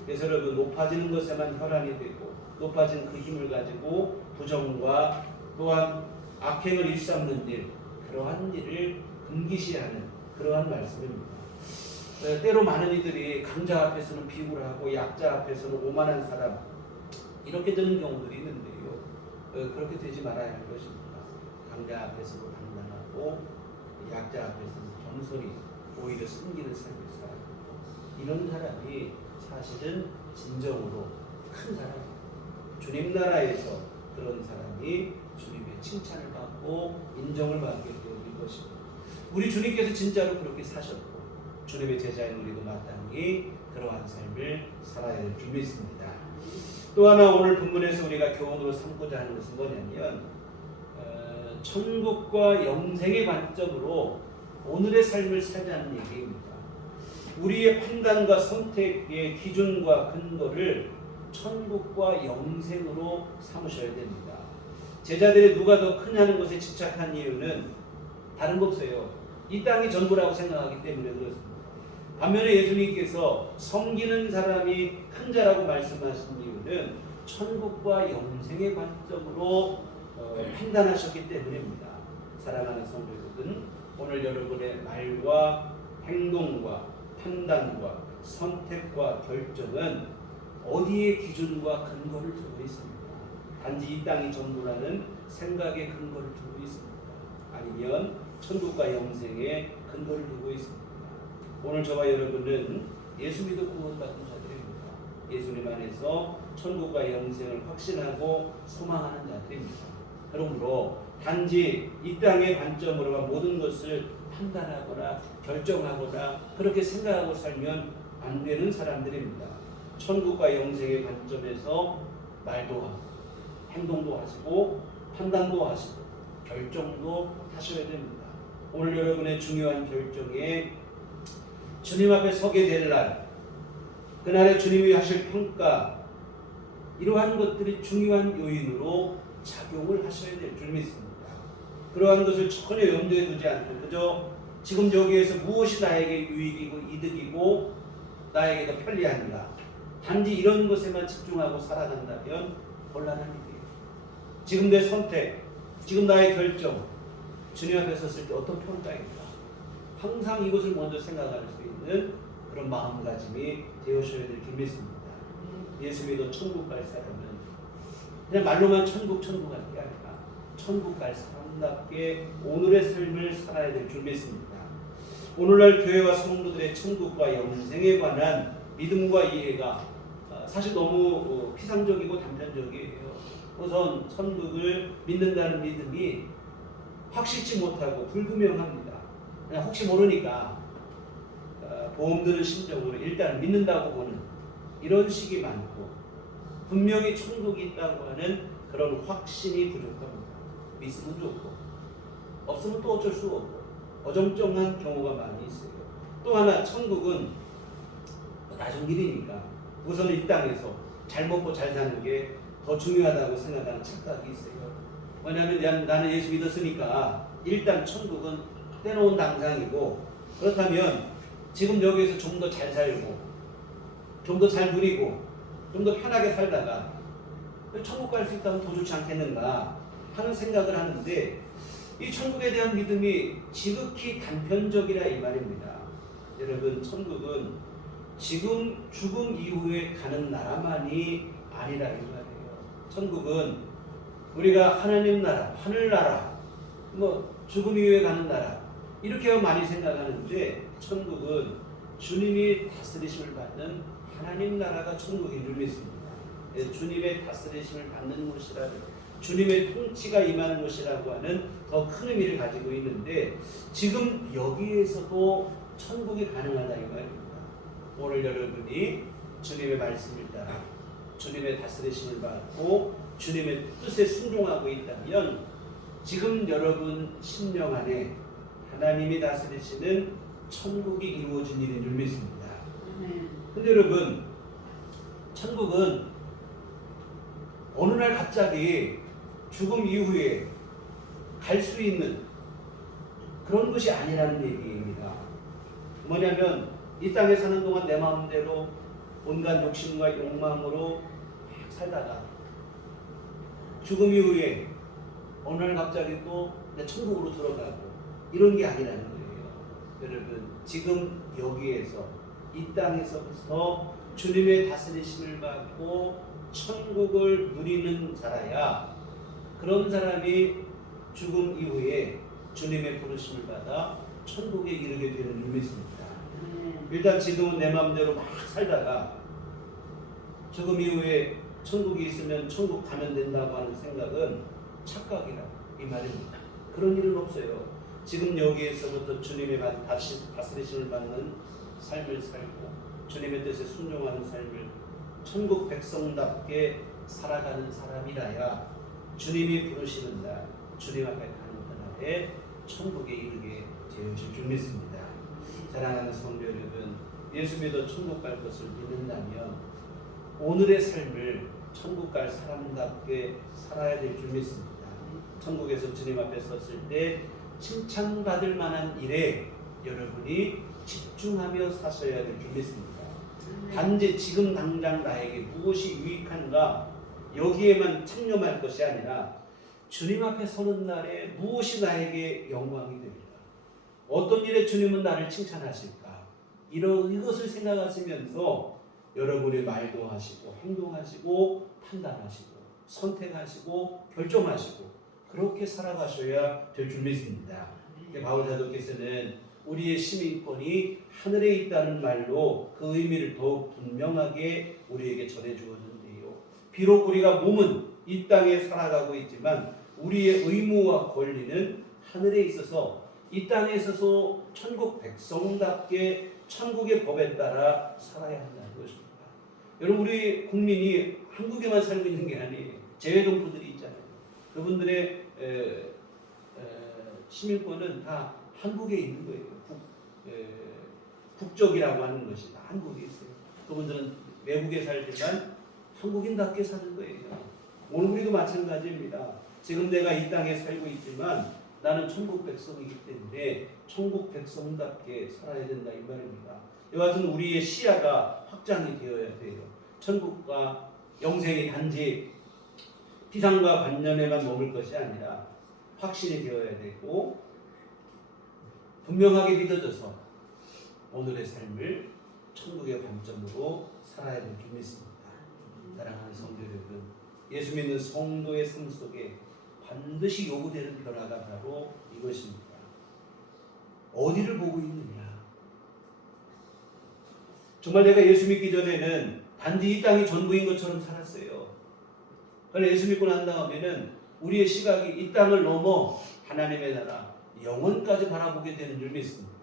그래서 여러분 높아지는 것에만 혈안이 되고 높아진 그 힘을 가지고 부정과 또한 악행을 일삼는 일, 그러한 일을 금기시하는 그러한 말씀입니다. 때로 많은 이들이 강자 앞에서는 비굴 하고 약자 앞에서는 오만한 사람 이렇게 되는 경우들이 있는데요. 그렇게 되지 말아야 할 것입니다. 강자 앞에서도 당당하고 약자 앞에서는 겸손히 오히려 숨기는 삶을 살아가고 이런 사람이 사실은 진정으로 큰 사람입니다. 주님 나라에서 그런 사람이 주님의 칭찬을 받고 인정을 받게 되는 것입니다. 우리 주님께서 진짜로 그렇게 사셨고 주님의 제자인 우리도 마땅히 그러한 삶을 살아야 될 줄 믿습니다. 또 하나 오늘 본문에서 우리가 교훈으로 삼고자 하는 것은 뭐냐면 천국과 영생의 관점으로 오늘의 삶을 살자는 얘기입니다. 우리의 판단과 선택의 기준과 근거를 천국과 영생으로 삼으셔야 됩니다. 제자들이 누가 더 크냐는 것에 집착한 이유는 다른 거 없어요. 이 땅이 전부라고 생각하기 때문에 그렇습니다. 반면에 예수님께서 섬기는 사람이 큰 자라고 말씀하신 이유는 천국과 영생의 관점으로 판단하셨기 때문입니다. 사랑하는 성도 여러분, 오늘 여러분의 말과 행동과 판단과 선택과 결정은 어디에 기준과 근거를 두고 있습니까? 단지 이 땅이 전부라는 생각에 근거를 두고 있습니까? 아니면 천국과 영생에 근거를 두고 있습니까? 오늘 저와 여러분은 예수 믿어 구원받은 자들입니다. 예수님 안에서 천국과 영생을 확신하고 소망하는 자들입니다. 그러므로 단지 이 땅의 관점으로만 모든 것을 판단하거나 결정하거나 그렇게 생각하고 살면 안 되는 사람들입니다. 천국과 영생의 관점에서 말도 하고 행동도 하시고 판단도 하시고 결정도 하셔야 됩니다. 오늘 여러분의 중요한 결정에 주님 앞에 서게 될 날, 그날에 주님이 하실 평가, 이러한 것들이 중요한 요인으로 작용을 하셔야 될 줄 믿습니다. 그러한 것을 전혀 염두에 두지 않고 그저 지금 여기에서 무엇이 나에게 유익이고 이득이고 나에게 더 편리한가, 단지 이런 것에만 집중하고 살아간다면 곤란한 일이에요. 지금 내 선택, 지금 나의 결정, 주님 앞에 섰을 때 어떤 평가인가, 항상 이것을 먼저 생각할 수 있는 그런 마음가짐이 되어셔야 될 줄 믿습니다. 예수 믿어 천국 갈 사람은 그냥 말로만 천국 갈 게 아니라 천국 갈 사람답게 오늘의 삶을 살아야 될 줄 믿습니다. 오늘날 교회와 성도들의 천국과 영생에 관한 믿음과 이해가 사실 너무 피상적이고 단편적이에요. 우선 천국을 믿는다는 믿음이 확실치 못하고 불분명합니다. 그냥 혹시 모르니까 보험 드는 심정으로 일단 믿는다고 보는 이런 식이 많고, 분명히 천국이 있다고 하는 그런 확신이 부족합니다. 믿으면 좋고 없으면 또 어쩔 수 없고 어정쩡한 경우가 많이 있어요. 또 하나, 천국은 나중 일이니까 우선은 이 땅에서 잘 먹고 잘 사는 게 더 중요하다고 생각하는 착각이 있어요. 왜냐하면 나는 예수 믿었으니까 일단 천국은 떼놓은 당상이고, 그렇다면 지금 여기에서 좀 더 잘 살고 좀 더 잘 누리고 좀 더 편하게 살다가 천국 갈 수 있다면 더 좋지 않겠는가 하는 생각을 하는데, 이 천국에 대한 믿음이 지극히 단편적이라 이 말입니다. 여러분, 천국은 지금 죽음 이후에 가는 나라만이 아니라 이 말이에요. 천국은 우리가 하나님 나라, 하늘나라, 죽음 이후에 가는 나라 이렇게 많이 생각하는데, 천국은 주님이 다스리심을 받는 하나님 나라가 천국인 줄 믿습니다. 주님의 다스리심을 받는 곳이라, 주님의 통치가 임하는 곳이라고 하는 더 큰 의미를 가지고 있는데, 지금 여기에서도 천국이 가능하다 이 말입니다. 오늘 여러분이 주님의 말씀을 따라 주님의 다스리심을 받고 주님의 뜻에 순종하고 있다면 지금 여러분 심령 안에 하나님이 다스리시는 천국이 이루어진 일인 줄 믿습니다. 근데 여러분, 천국은 어느 날 갑자기 죽음 이후에 갈 수 있는 그런 것이 아니라는 얘기입니다. 뭐냐면 이 땅에 사는 동안 내 마음대로 온갖 욕심과 욕망으로 막 살다가 죽음 이후에 어느 날 갑자기 또 내 천국으로 들어가고 이런 게 아니라는 거예요. 여러분, 지금 여기에서 이 땅에서부터 주님의 다스리심을 받고 천국을 누리는 자라야 그런 사람이 죽음 이후에 주님의 부르심을 받아 천국에 이르게 되는 줄 믿습니다. 일단 지금은 내 마음대로 막 살다가 죽음 이후에 천국이 있으면 천국 가면 된다고 하는 생각은 착각이라 이 말입니다. 그런 일은 없어요. 지금 여기에서부터 주님의 다스리심을 받는 삶을 살고 주님의 뜻에 순종하는 삶을 천국 백성답게 살아가는 사람이라야 주님이 부르시는 날, 주님 앞에 가는 그날에 천국에 이르게 되어질 줄 믿습니다. 사랑하는 성도 여러분, 예수 믿어 천국 갈 것을 믿는다면 오늘의 삶을 천국 갈 사람답게 살아야 될 줄 믿습니다. 천국에서 주님 앞에 섰을 때 칭찬받을 만한 일에 여러분이 집중 집중하며 사셔야 될 줄 믿습니다. 단지 지금 당장 나에게 무엇이 유익한가 여기에만 창념할 것이 아니라 주님 앞에 서는 날에 무엇이 나에게 영광이 됩니까? 어떤 일에 주님은 나를 칭찬하실까? 이것을 생각하시면서 여러분의 말도 하시고 행동하시고 판단하시고 선택하시고 결정하시고 그렇게 살아가셔야 될 줄 믿습니다. 바울 사도께서는 우리의 시민권이 하늘에 있다는 말로 그 의미를 더욱 분명하게 우리에게 전해주었는데요. 비록 우리가 몸은 이 땅에 살아가고 있지만 우리의 의무와 권리는 하늘에 있어서 이 땅에 있어서 천국 백성답게 천국의 법에 따라 살아야 한다는 것입니다. 여러분 우리 국민이 한국에만 살고 있는 게 아니에요. 재외동포들이 있잖아요. 그분들의 시민권은 다 한국에 있는 거예요. 국적이라고 하는 것이 한국에 있어요. 그분들은 외국에 살지만 한국인답게 사는 거예요. 오늘 우리도 마찬가지입니다. 지금 내가 이 땅에 살고 있지만 나는 천국 백성이기 때문에 천국 백성답게 살아야 된다 이 말입니다. 이와 같은 우리의 시야가 확장이 되어야 돼요. 천국과 영생이 단지 피상과 관념에만 머물 것이 아니라 확신이 되어야 되고 분명하게 믿어져서 오늘의 삶을 천국의 관점으로 살아야 될 줄 믿습니다. 사랑하는 성도 여러분, 예수 믿는 성도의 삶 속에 반드시 요구되는 변화가 바로 이것입니다. 어디를 보고 있느냐? 정말 내가 예수 믿기 전에는 단지 이 땅이 전부인 것처럼 살았어요. 그러나 예수 믿고 난 다음에는 우리의 시각이 이 땅을 넘어 하나님의 나라, 영원까지 바라보게 되는 줄 믿습니다.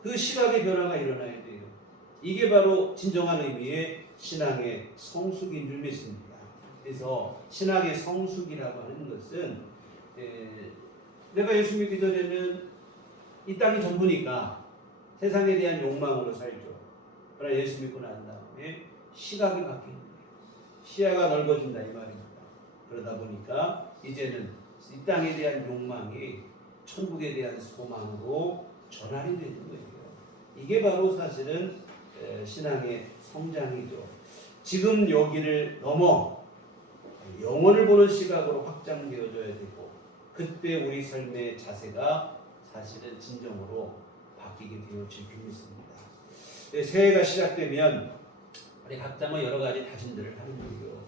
그 시각의 변화가 일어나야 돼요. 이게 바로 진정한 의미의 신앙의 성숙인 줄 믿습니다. 그래서 신앙의 성숙이라고 하는 것은 내가 예수 믿기 전에는 이 땅이 전부니까 세상에 대한 욕망으로 살죠. 그러나 예수 믿고 난 다음에 시각이 바뀌는 거예요. 시야가 넓어진다 이 말입니다. 그러다 보니까 이제는 이 땅에 대한 욕망이 천국에 대한 소망으로 전환이 되는 거예요. 이게 바로 사실은 신앙의 성장이죠. 지금 여기를 넘어 영혼을 보는 시각으로 확장되어져야 되고 그때 우리 삶의 자세가 사실은 진정으로 바뀌게 되어질 줄 믿습니다. 새해가 시작되면 우리 각자 뭐 여러 가지 다짐들을 하는 거예요.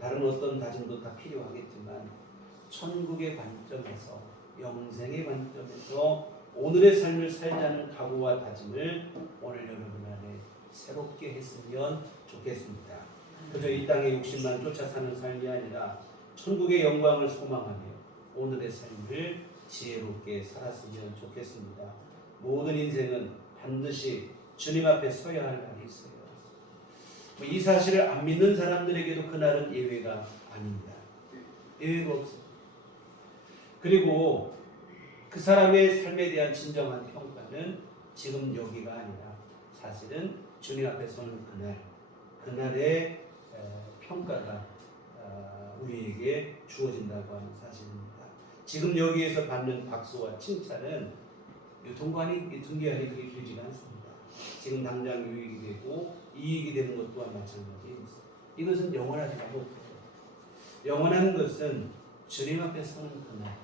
다른 어떤 다짐도 다 필요하겠지만 천국의 관점에서 영생의 관점에서 오늘의 삶을 살자는 각오와 다짐을 오늘 여러분 안에 새롭게 했으면 좋겠습니다. 그저 이 땅의 욕심만 쫓아 사는 삶이 아니라 천국의 영광을 소망하며 오늘의 삶을 지혜롭게 살았으면 좋겠습니다. 모든 인생은 반드시 주님 앞에 서야 할 날이 있어요. 이 사실을 안 믿는 사람들에게도 그날은 예외가 아닙니다. 예외가 없어요. 그리고 그 사람의 삶에 대한 진정한 평가는 지금 여기가 아니라 사실은 주님 앞에 서는 그날의 평가가 우리에게 주어진다고 하는 사실입니다. 지금 여기에서 받는 박수와 칭찬은 유통기한이 그렇게 길지가 않습니다. 지금 당장 유익이 되고 이익이 되는 것 또한 마찬가지입니다. 이것은 영원하지가 못해요. 영원한 것은 주님 앞에 서는 그날,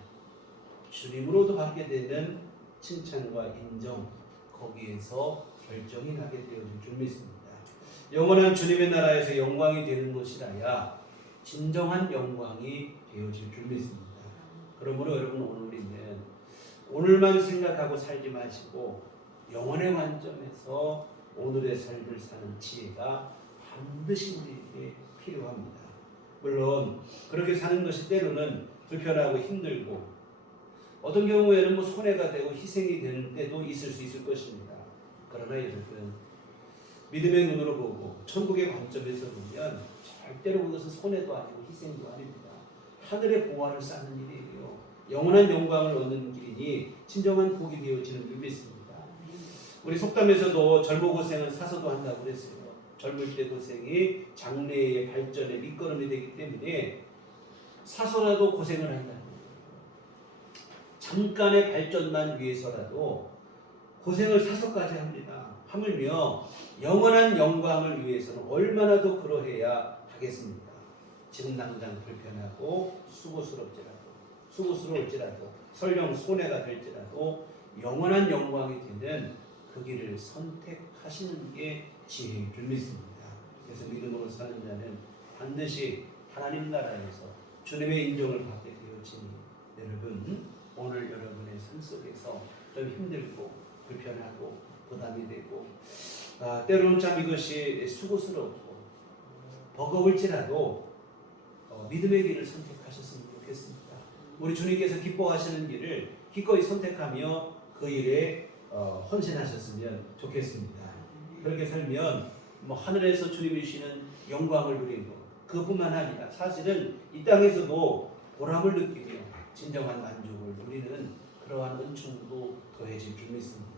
주님으로도 받게 되는 칭찬과 인정, 거기에서 결정이 나게 되어질 줄 믿습니다. 영원한 주님의 나라에서 영광이 되는 것이라야 진정한 영광이 되어질 줄 믿습니다. 그러므로 여러분 오늘은 오늘만 생각하고 살지 마시고 영원의 관점에서 오늘의 삶을 사는 지혜가 반드시 우리에게 필요합니다. 물론 그렇게 사는 것이 때로는 불편하고 힘들고 어떤 경우에는 뭐 손해가 되고 희생이 되는 때도 있을 수 있을 것입니다. 그러나 여러분 믿음의 눈으로 보고 천국의 관점에서 보면 절대로 그것은 손해도 아니고 희생도 아닙니다. 하늘의 보화를 쌓는 일이에요. 영원한 영광을 얻는 길이니 진정한 복이 되어지는 줄 믿습니다. 우리 속담에서도 젊은 고생은 사서도 한다고 그랬어요. 젊을 때 고생이 장래의 발전의 밑거름이 되기 때문에 사서라도 고생을 한다는 거예요. 잠깐의 발전만 위해서라도 고생을 사서까지 합니다. 하물며 영원한 영광을 위해서는 얼마나 더 그러해야 하겠습니까? 지금 당장 불편하고 수고스러울지라도 설령 손해가 될지라도 영원한 영광이 되는 그 길을 선택하시는 게 지혜인 줄 믿습니다. 그래서 믿음으로 사는 자는 반드시 하나님 나라에서 주님의 인정을 받게 되어지니 여러분, 오늘 여러분의 삶 속에서 좀 힘들고 불편하고 부담이 되고 때로는 참 이것이 수고스럽고 버거울지라도 믿음의 길을 선택하셨으면 좋겠습니다. 우리 주님께서 기뻐하시는 길을 기꺼이 선택하며 그 일에 헌신하셨으면 좋겠습니다. 그렇게 살면 하늘에서 주님이 주시는 영광을 누리고 그뿐만 아니라 사실은 이 땅에서도 보람을 느끼며 진정한 만족을 누리는 그러한 은총도 더해질 줄 믿습니다.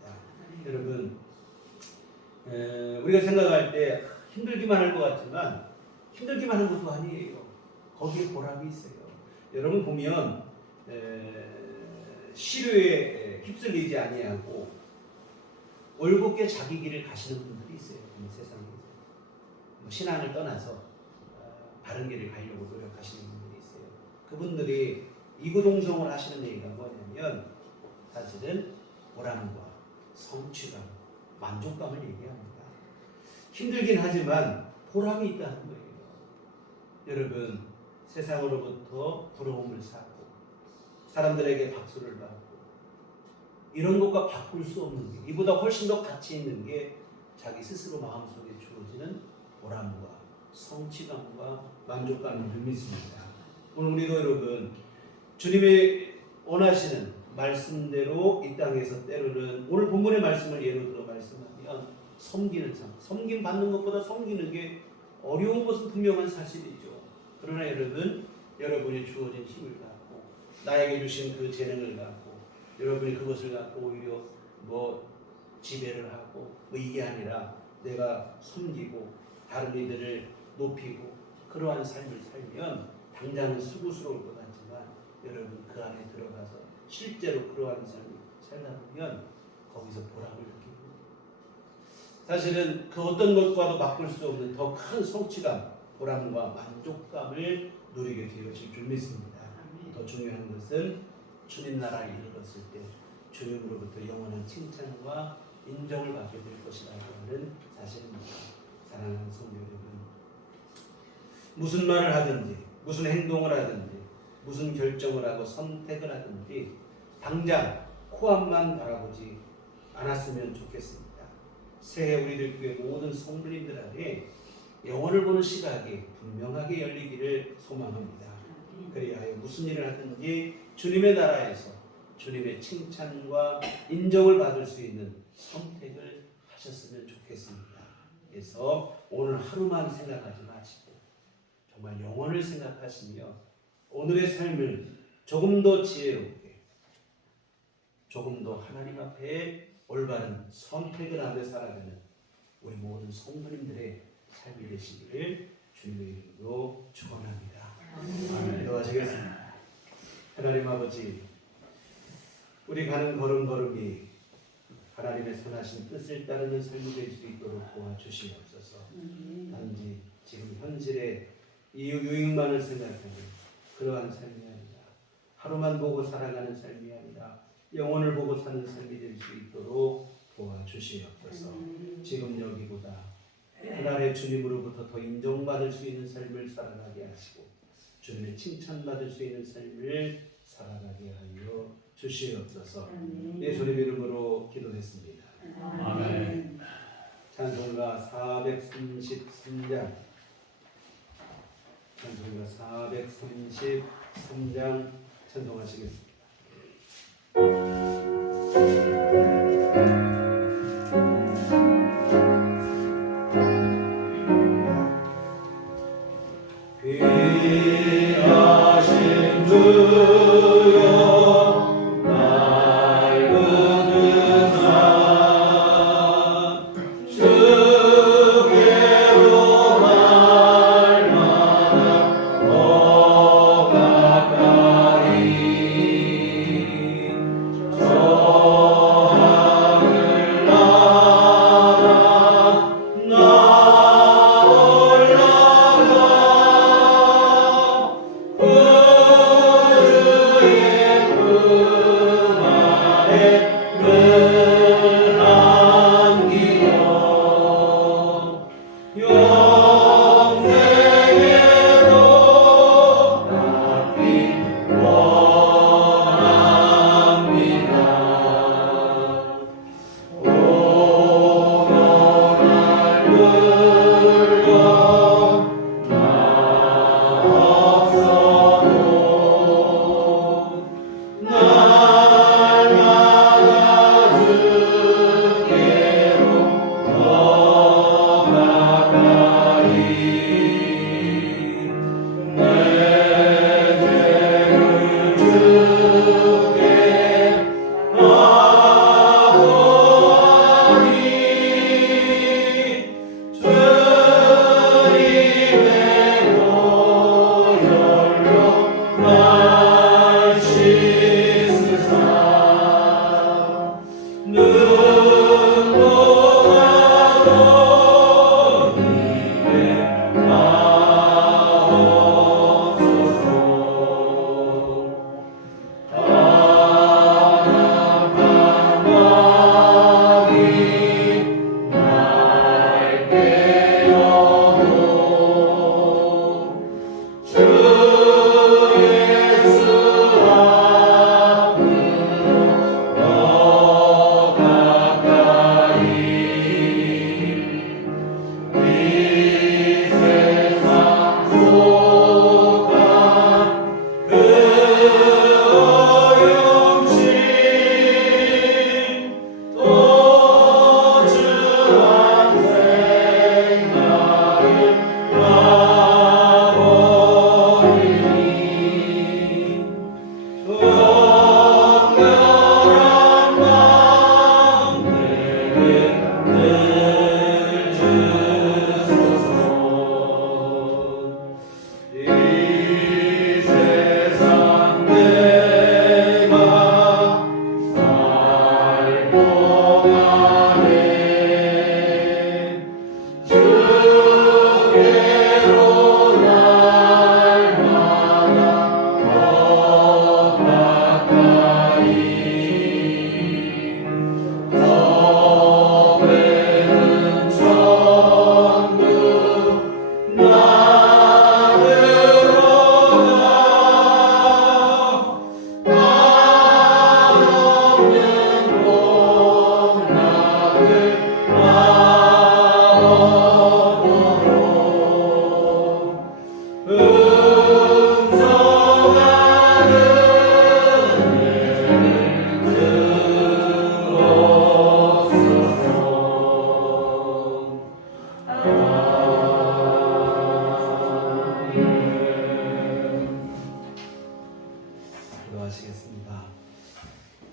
여러분, 우리가 생각할 때 힘들기만 할 것 같지만 힘들기만 한 것도 아니에요. 거기에 보람이 있어요. 여러분 보면 시류에 휩쓸리지 아니하고 올곧게 자기 길을 가시는 분들이 있어요. 세상에서 신앙을 떠나서 바른 길을 가려고 노력하시는 분들이 있어요. 그분들이 이구동성을 하시는 얘기가 뭐냐면 사실은 보람과 성취감, 만족감을 얘기합니다. 힘들긴 하지만 보람이 있다는 거예요. 여러분, 세상으로부터 부러움을 사고 사람들에게 박수를 받고 이런 것과 바꿀 수 없는 게, 이보다 훨씬 더 가치 있는 게 자기 스스로 마음속에 주어지는 보람과 성취감과 만족감을 믿습니다. 오늘 우리도 여러분, 주님의 원하시는 말씀대로 이 땅에서 때로는 오늘 본문의 말씀을 예로 들어 말씀하면 섬기는 삶, 섬김 받는 것보다 섬기는 게 어려운 것은 분명한 사실이죠. 그러나 여러분, 여러분이 주어진 힘을 갖고 나에게 주신 그 재능을 갖고 여러분이 그것을 갖고 오히려 지배를 하고 이게 아니라 내가 섬기고 다른 이들을 높이고 그러한 삶을 살면 당장은 수고스러울 것 같지만 여러분 그 안에 들어가서 실제로 그러한 삶을 살다 보면 거기서 보람을 느끼고 사실은 그 어떤 것과도 바꿀 수 없는 더 큰 성취감, 보람과 만족감을 누리게 되어질 줄 믿습니다. 더 중요한 것은 주님 나라에 이르렀을 때 주님으로부터 영원한 칭찬과 인정을 받게 될 것이라고 하는 사실입니다. 사랑하는 성도 여러분, 무슨 말을 하든지 무슨 행동을 하든지 무슨 결정을 하고 선택을 하든지 당장 코앞만 바라보지 않았으면 좋겠습니다. 새해 우리들 교회 모든 성도님들 안에 영혼을 보는 시각이 분명하게 열리기를 소망합니다. 그리하여 무슨 일을 하든지 주님의 나라에서 주님의 칭찬과 인정을 받을 수 있는 선택을 하셨으면 좋겠습니다. 그래서 오늘 하루만 생각하지 마시고 정말 영혼을 생각하시며 오늘의 삶을 조금 더 지혜롭게, 조금 더 하나님 앞에 올바른 선택을 하며 살아가는 우리 모든 성도님들의 삶이 되시기를 주님의 이름으로 축원합니다. 아멘. 기도하시겠습니다. 하나님 아버지, 우리 가는 걸음걸음이 하나님의 선하신 뜻을 따르는 삶이 될 수 있도록 도와주시옵소서. 단지 지금 현실의 이 유익만을 생각하는 그러한 삶이 아니라 하루만 보고 살아가는 삶이 아니라 영혼을 보고 사는 삶이 될 수 있도록 도와주시옵소서. 지금 여기보다 그날의 주님으로부터 더 인정받을 수 있는 삶을 살아가게 하시고 주님의 칭찬받을 수 있는 삶을 살아가게 하여 주시옵소서. 예수님 이름으로 기도했습니다. 아멘. 찬송가 433장 찬송가 433장 찬송하시겠습니다. 귀하신 주여 오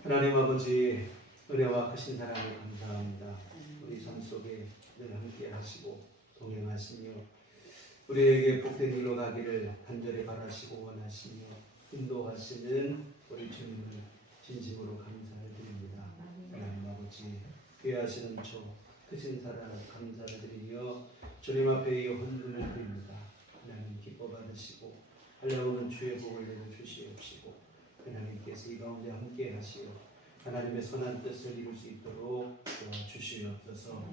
하나님 아버지, 은혜와 크신 사랑에 감사합니다. 우리 삶 속에 늘 함께 하시고 동행하시며 우리에게 복된 일로 가기를 간절히 바라시고 원하시며 인도하시는 우리 주님을 진심으로 감사를 드립니다. 하나님 아버지, 귀하신 초 크신 사랑 감사를 드리며 주님 앞에 이 헌금을 드립니다. 하나님 기뻐 받으시고 할례오는 주의 복을 내려 주시옵시고 하나님께서 이 가운데 함께 하시어 하나님의 선한 뜻을 이룰 수 있도록 도와주시옵소서.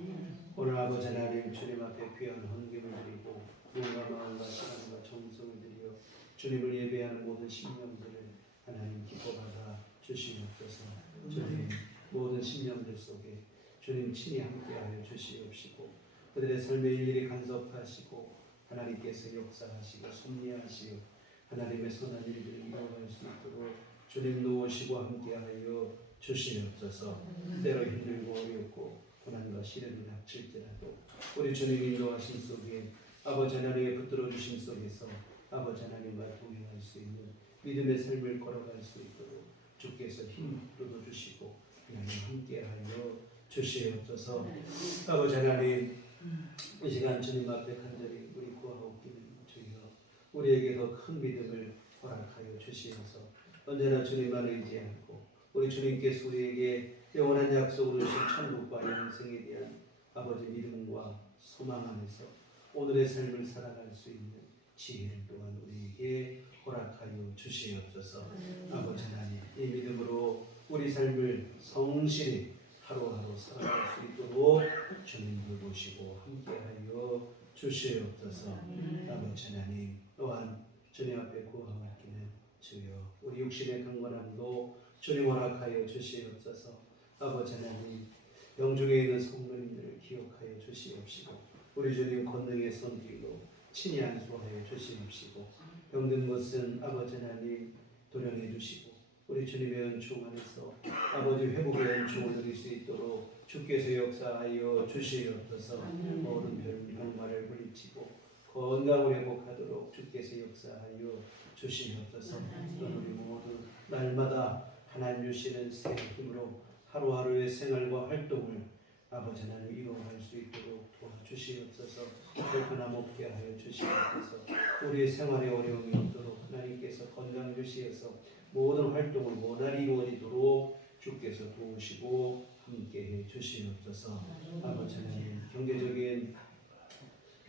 오늘 아버지 하나님 주님 앞에 귀한 헌금을 드리고 몸과 마음과 시간과 정성을 들여 주님을 예배하는 모든 심령들을 하나님 기뻐 받아 주시옵소서. 주님 모든 심령들 속에 주님 친히 함께하여 주시옵시고 그들의 삶의 일일이 간섭하시고 하나님께서 역사하시고 섭리하시어 하나님의 선한 일들을 이루어갈 수 있도록 주님 도우시고 함께하여 주시옵소서. 때로 힘들고 어렵고 고난과 시련이 닥칠지라도 우리 주님 인도하심 속에 아버지 하나님의 붙들어 주심 속에서 아버지 하나님과 동행할 수 있는 믿음의 삶을 걸어갈 수 있도록 주께서 힘 불어 주시고 하나님 함께하여 주시옵소서. 아버지 하나님 이 시간 주님 앞에 간절히 우리 구하옵기를 주여 우리에게 더 큰 믿음을 허락하여 주시옵소서. 언제나 주님만 의지하고 우리 주님께서 우리에게 영원한 약속을 주신 천국과 영생에 대한 아버지 믿음과 소망 안에서 오늘의 삶을 살아갈 수 있는 지혜를 또한 우리에게 허락하여 주시옵소서. 아버지 하나님 이 믿음으로 우리 삶을 성실히 하루하루 살아갈 수 있도록 주님 돌보시고 함께하여 주시옵소서. 아버지 하나님 또한 주님 앞에 구하옵기는 주여 우리 육신의 강건함도 주님 허락하여 주시옵소서. 아버지 하나님 병중에 있는 성도님들을 기억하여 주시옵시고 우리 주님 권능의 손길로 친히 안수하여 주시옵시고 병든 것은 아버지 하나님 도련해 주시고 우리 주님의 은총 안에서 아버지 회복의 은총을 누릴 수 있도록 주께서 역사하여 주시옵소서. 모든 병마를 물리치고 건강을 회복하도록 주께서 역사하여 주시옵소서. 우리 모두 날마다 하나님 주시는 새 힘으로 하루하루의 생활과 활동을 아버지 하나님 이루어갈 수 있도록 도와주시옵소서. 불편함 없게 하여 주시옵소서. 우리의 생활에 어려움이 없도록 하나님께서 건강 주시어서 모든 활동을 원활히 이루어지도록 주께서 도우시고 함께해 주시옵소서. 아버지 하나님 경제적인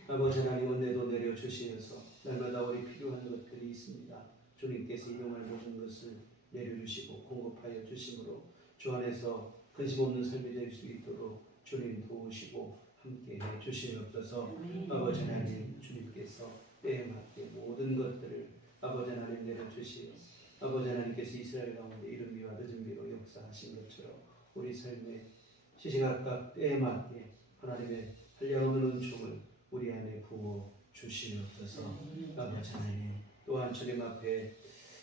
아버지 하나님 은혜도 내려주시어서 날마다 우리 필요한 것들이 있습니다. 주님께서 이용할 모든 것을 내려주시고 공급하여 주심으로 주 안에서 근심 없는 삶이 될 수 있도록 주님 도우시고 함께해 주시옵소서. 아버지 하나님 주님께서 때에 맞게 모든 것들을 아버지 하나님 내려주시어 아버지 하나님께서 이스라엘 가운데 이른 비와 늦은 비로 역사하신 것처럼 우리 삶에 시시각각 때에 맞게 하나님의 한량없는 은총을 우리 안에 부어 주시옵소서. 아버지 하나님 또한 주님 앞에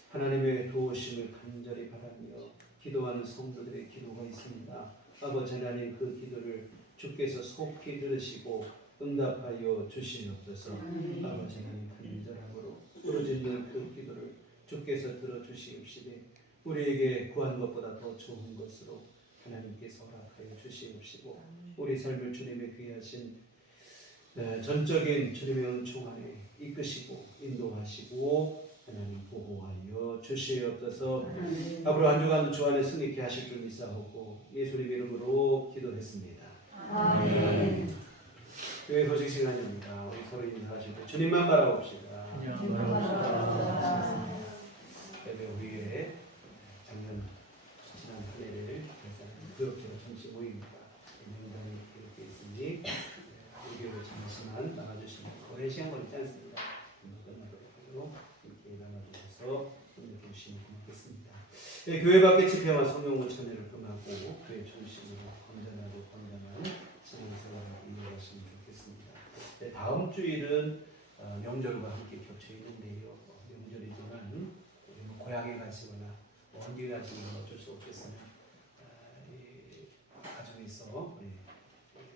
하나님의 도우심을 간절히 바라며 기도하는 성도들의 기도가 있습니다. 아버지 하나님 그 기도를 주께서 속히 들으시고 응답하여 주시옵소서. 아버지 하나님 간절함으로 부르짖는 그 기도를 주께서 들어주시옵시되 우리에게 구한 것보다 더 좋은 것으로 하나님께서 허락하여 주시옵시고 우리 삶을 주님의 귀하신 전적인 주님의 은총 안에 이끄시고 인도하시고 하나님 보호하여 주시옵소서. 앞으로 한 주간 주 안에 승리케 하실 줄 믿사옵고 예수님 이름으로 기도했습니다. 아멘. 교회 소식 시간입니다. 우리 서로 인사하시고 주님만 바라봅시다. 예배 후에 작년 지난 한 해를 교육제로 잠시 모입니다. 명단이 이렇게 있으니 우리를 잠시만 나가주시면 거의 시간 걸리지 않습니다. 끝나도록 이렇게 나가주셔서 힘내주시면 고맙겠습니다. 교회 밖의 집회와 성령문 참여를 금하고 교회 중심으로 건전하고 건강한 신앙생활을 이어갔으면 좋겠습니다. 다음 주일은 명절과 함께 겹쳐 있는데요. 명절이지만 고향에 가시거나 어디 가시거나 어쩔 수 없겠으나 가정에서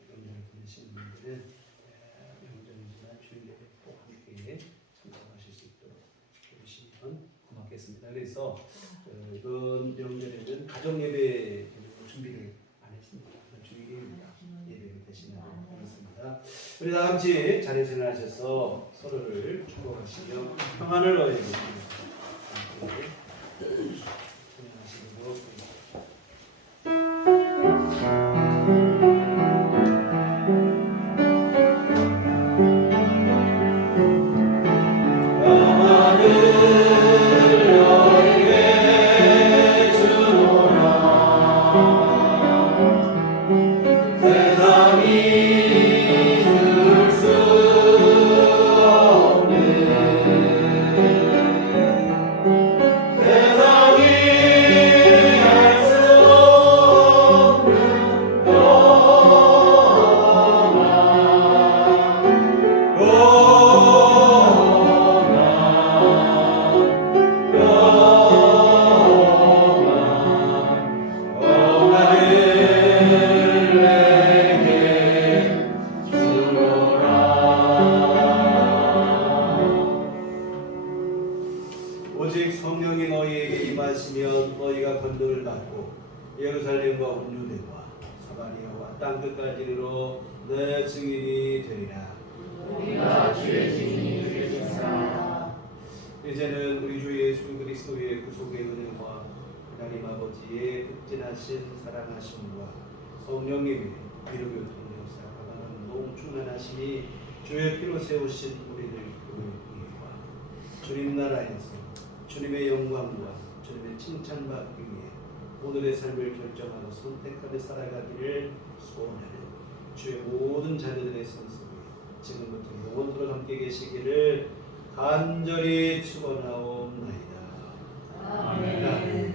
명절을 보내시는 분들은 명절이지만 주일 예배 꼭 함께 참석하실 수 있도록 해주시면 고맙겠습니다. 그래서 이번 명절에는 가정 예배 준비를 안 했습니다. 주일입니다. 예배를 대신하도록 하겠습니다. 우리 다 같이 자리 생활하셔서 서로를 축복하시며 평안을 얻으시기 오직 성령이 너희에게 임하시면 너희가 건도를 받고 예루살렘과 온 유대와 사마리아와 땅 끝까지 이르러 내 증인이 되리라. 우리가 주의 증인이 되리라. 이제는 우리 주 예수 그리스도의 구속의 은혜와 하나님 아버지의 극진하신 사랑하심과 성령님의 기름교통 역사가 너무 충만하시니 주의 피로 세우신 우리들 교회와 주님 나라에서 주님의 영광과 주님의 칭찬받기 위해 오늘의 삶을 결정하고 선택하며 살아가기를 소원하는 주의 모든 자녀들의 성성이 지금부터 영원토록 함께 계시기를 간절히 축원하옵나이다. 아멘.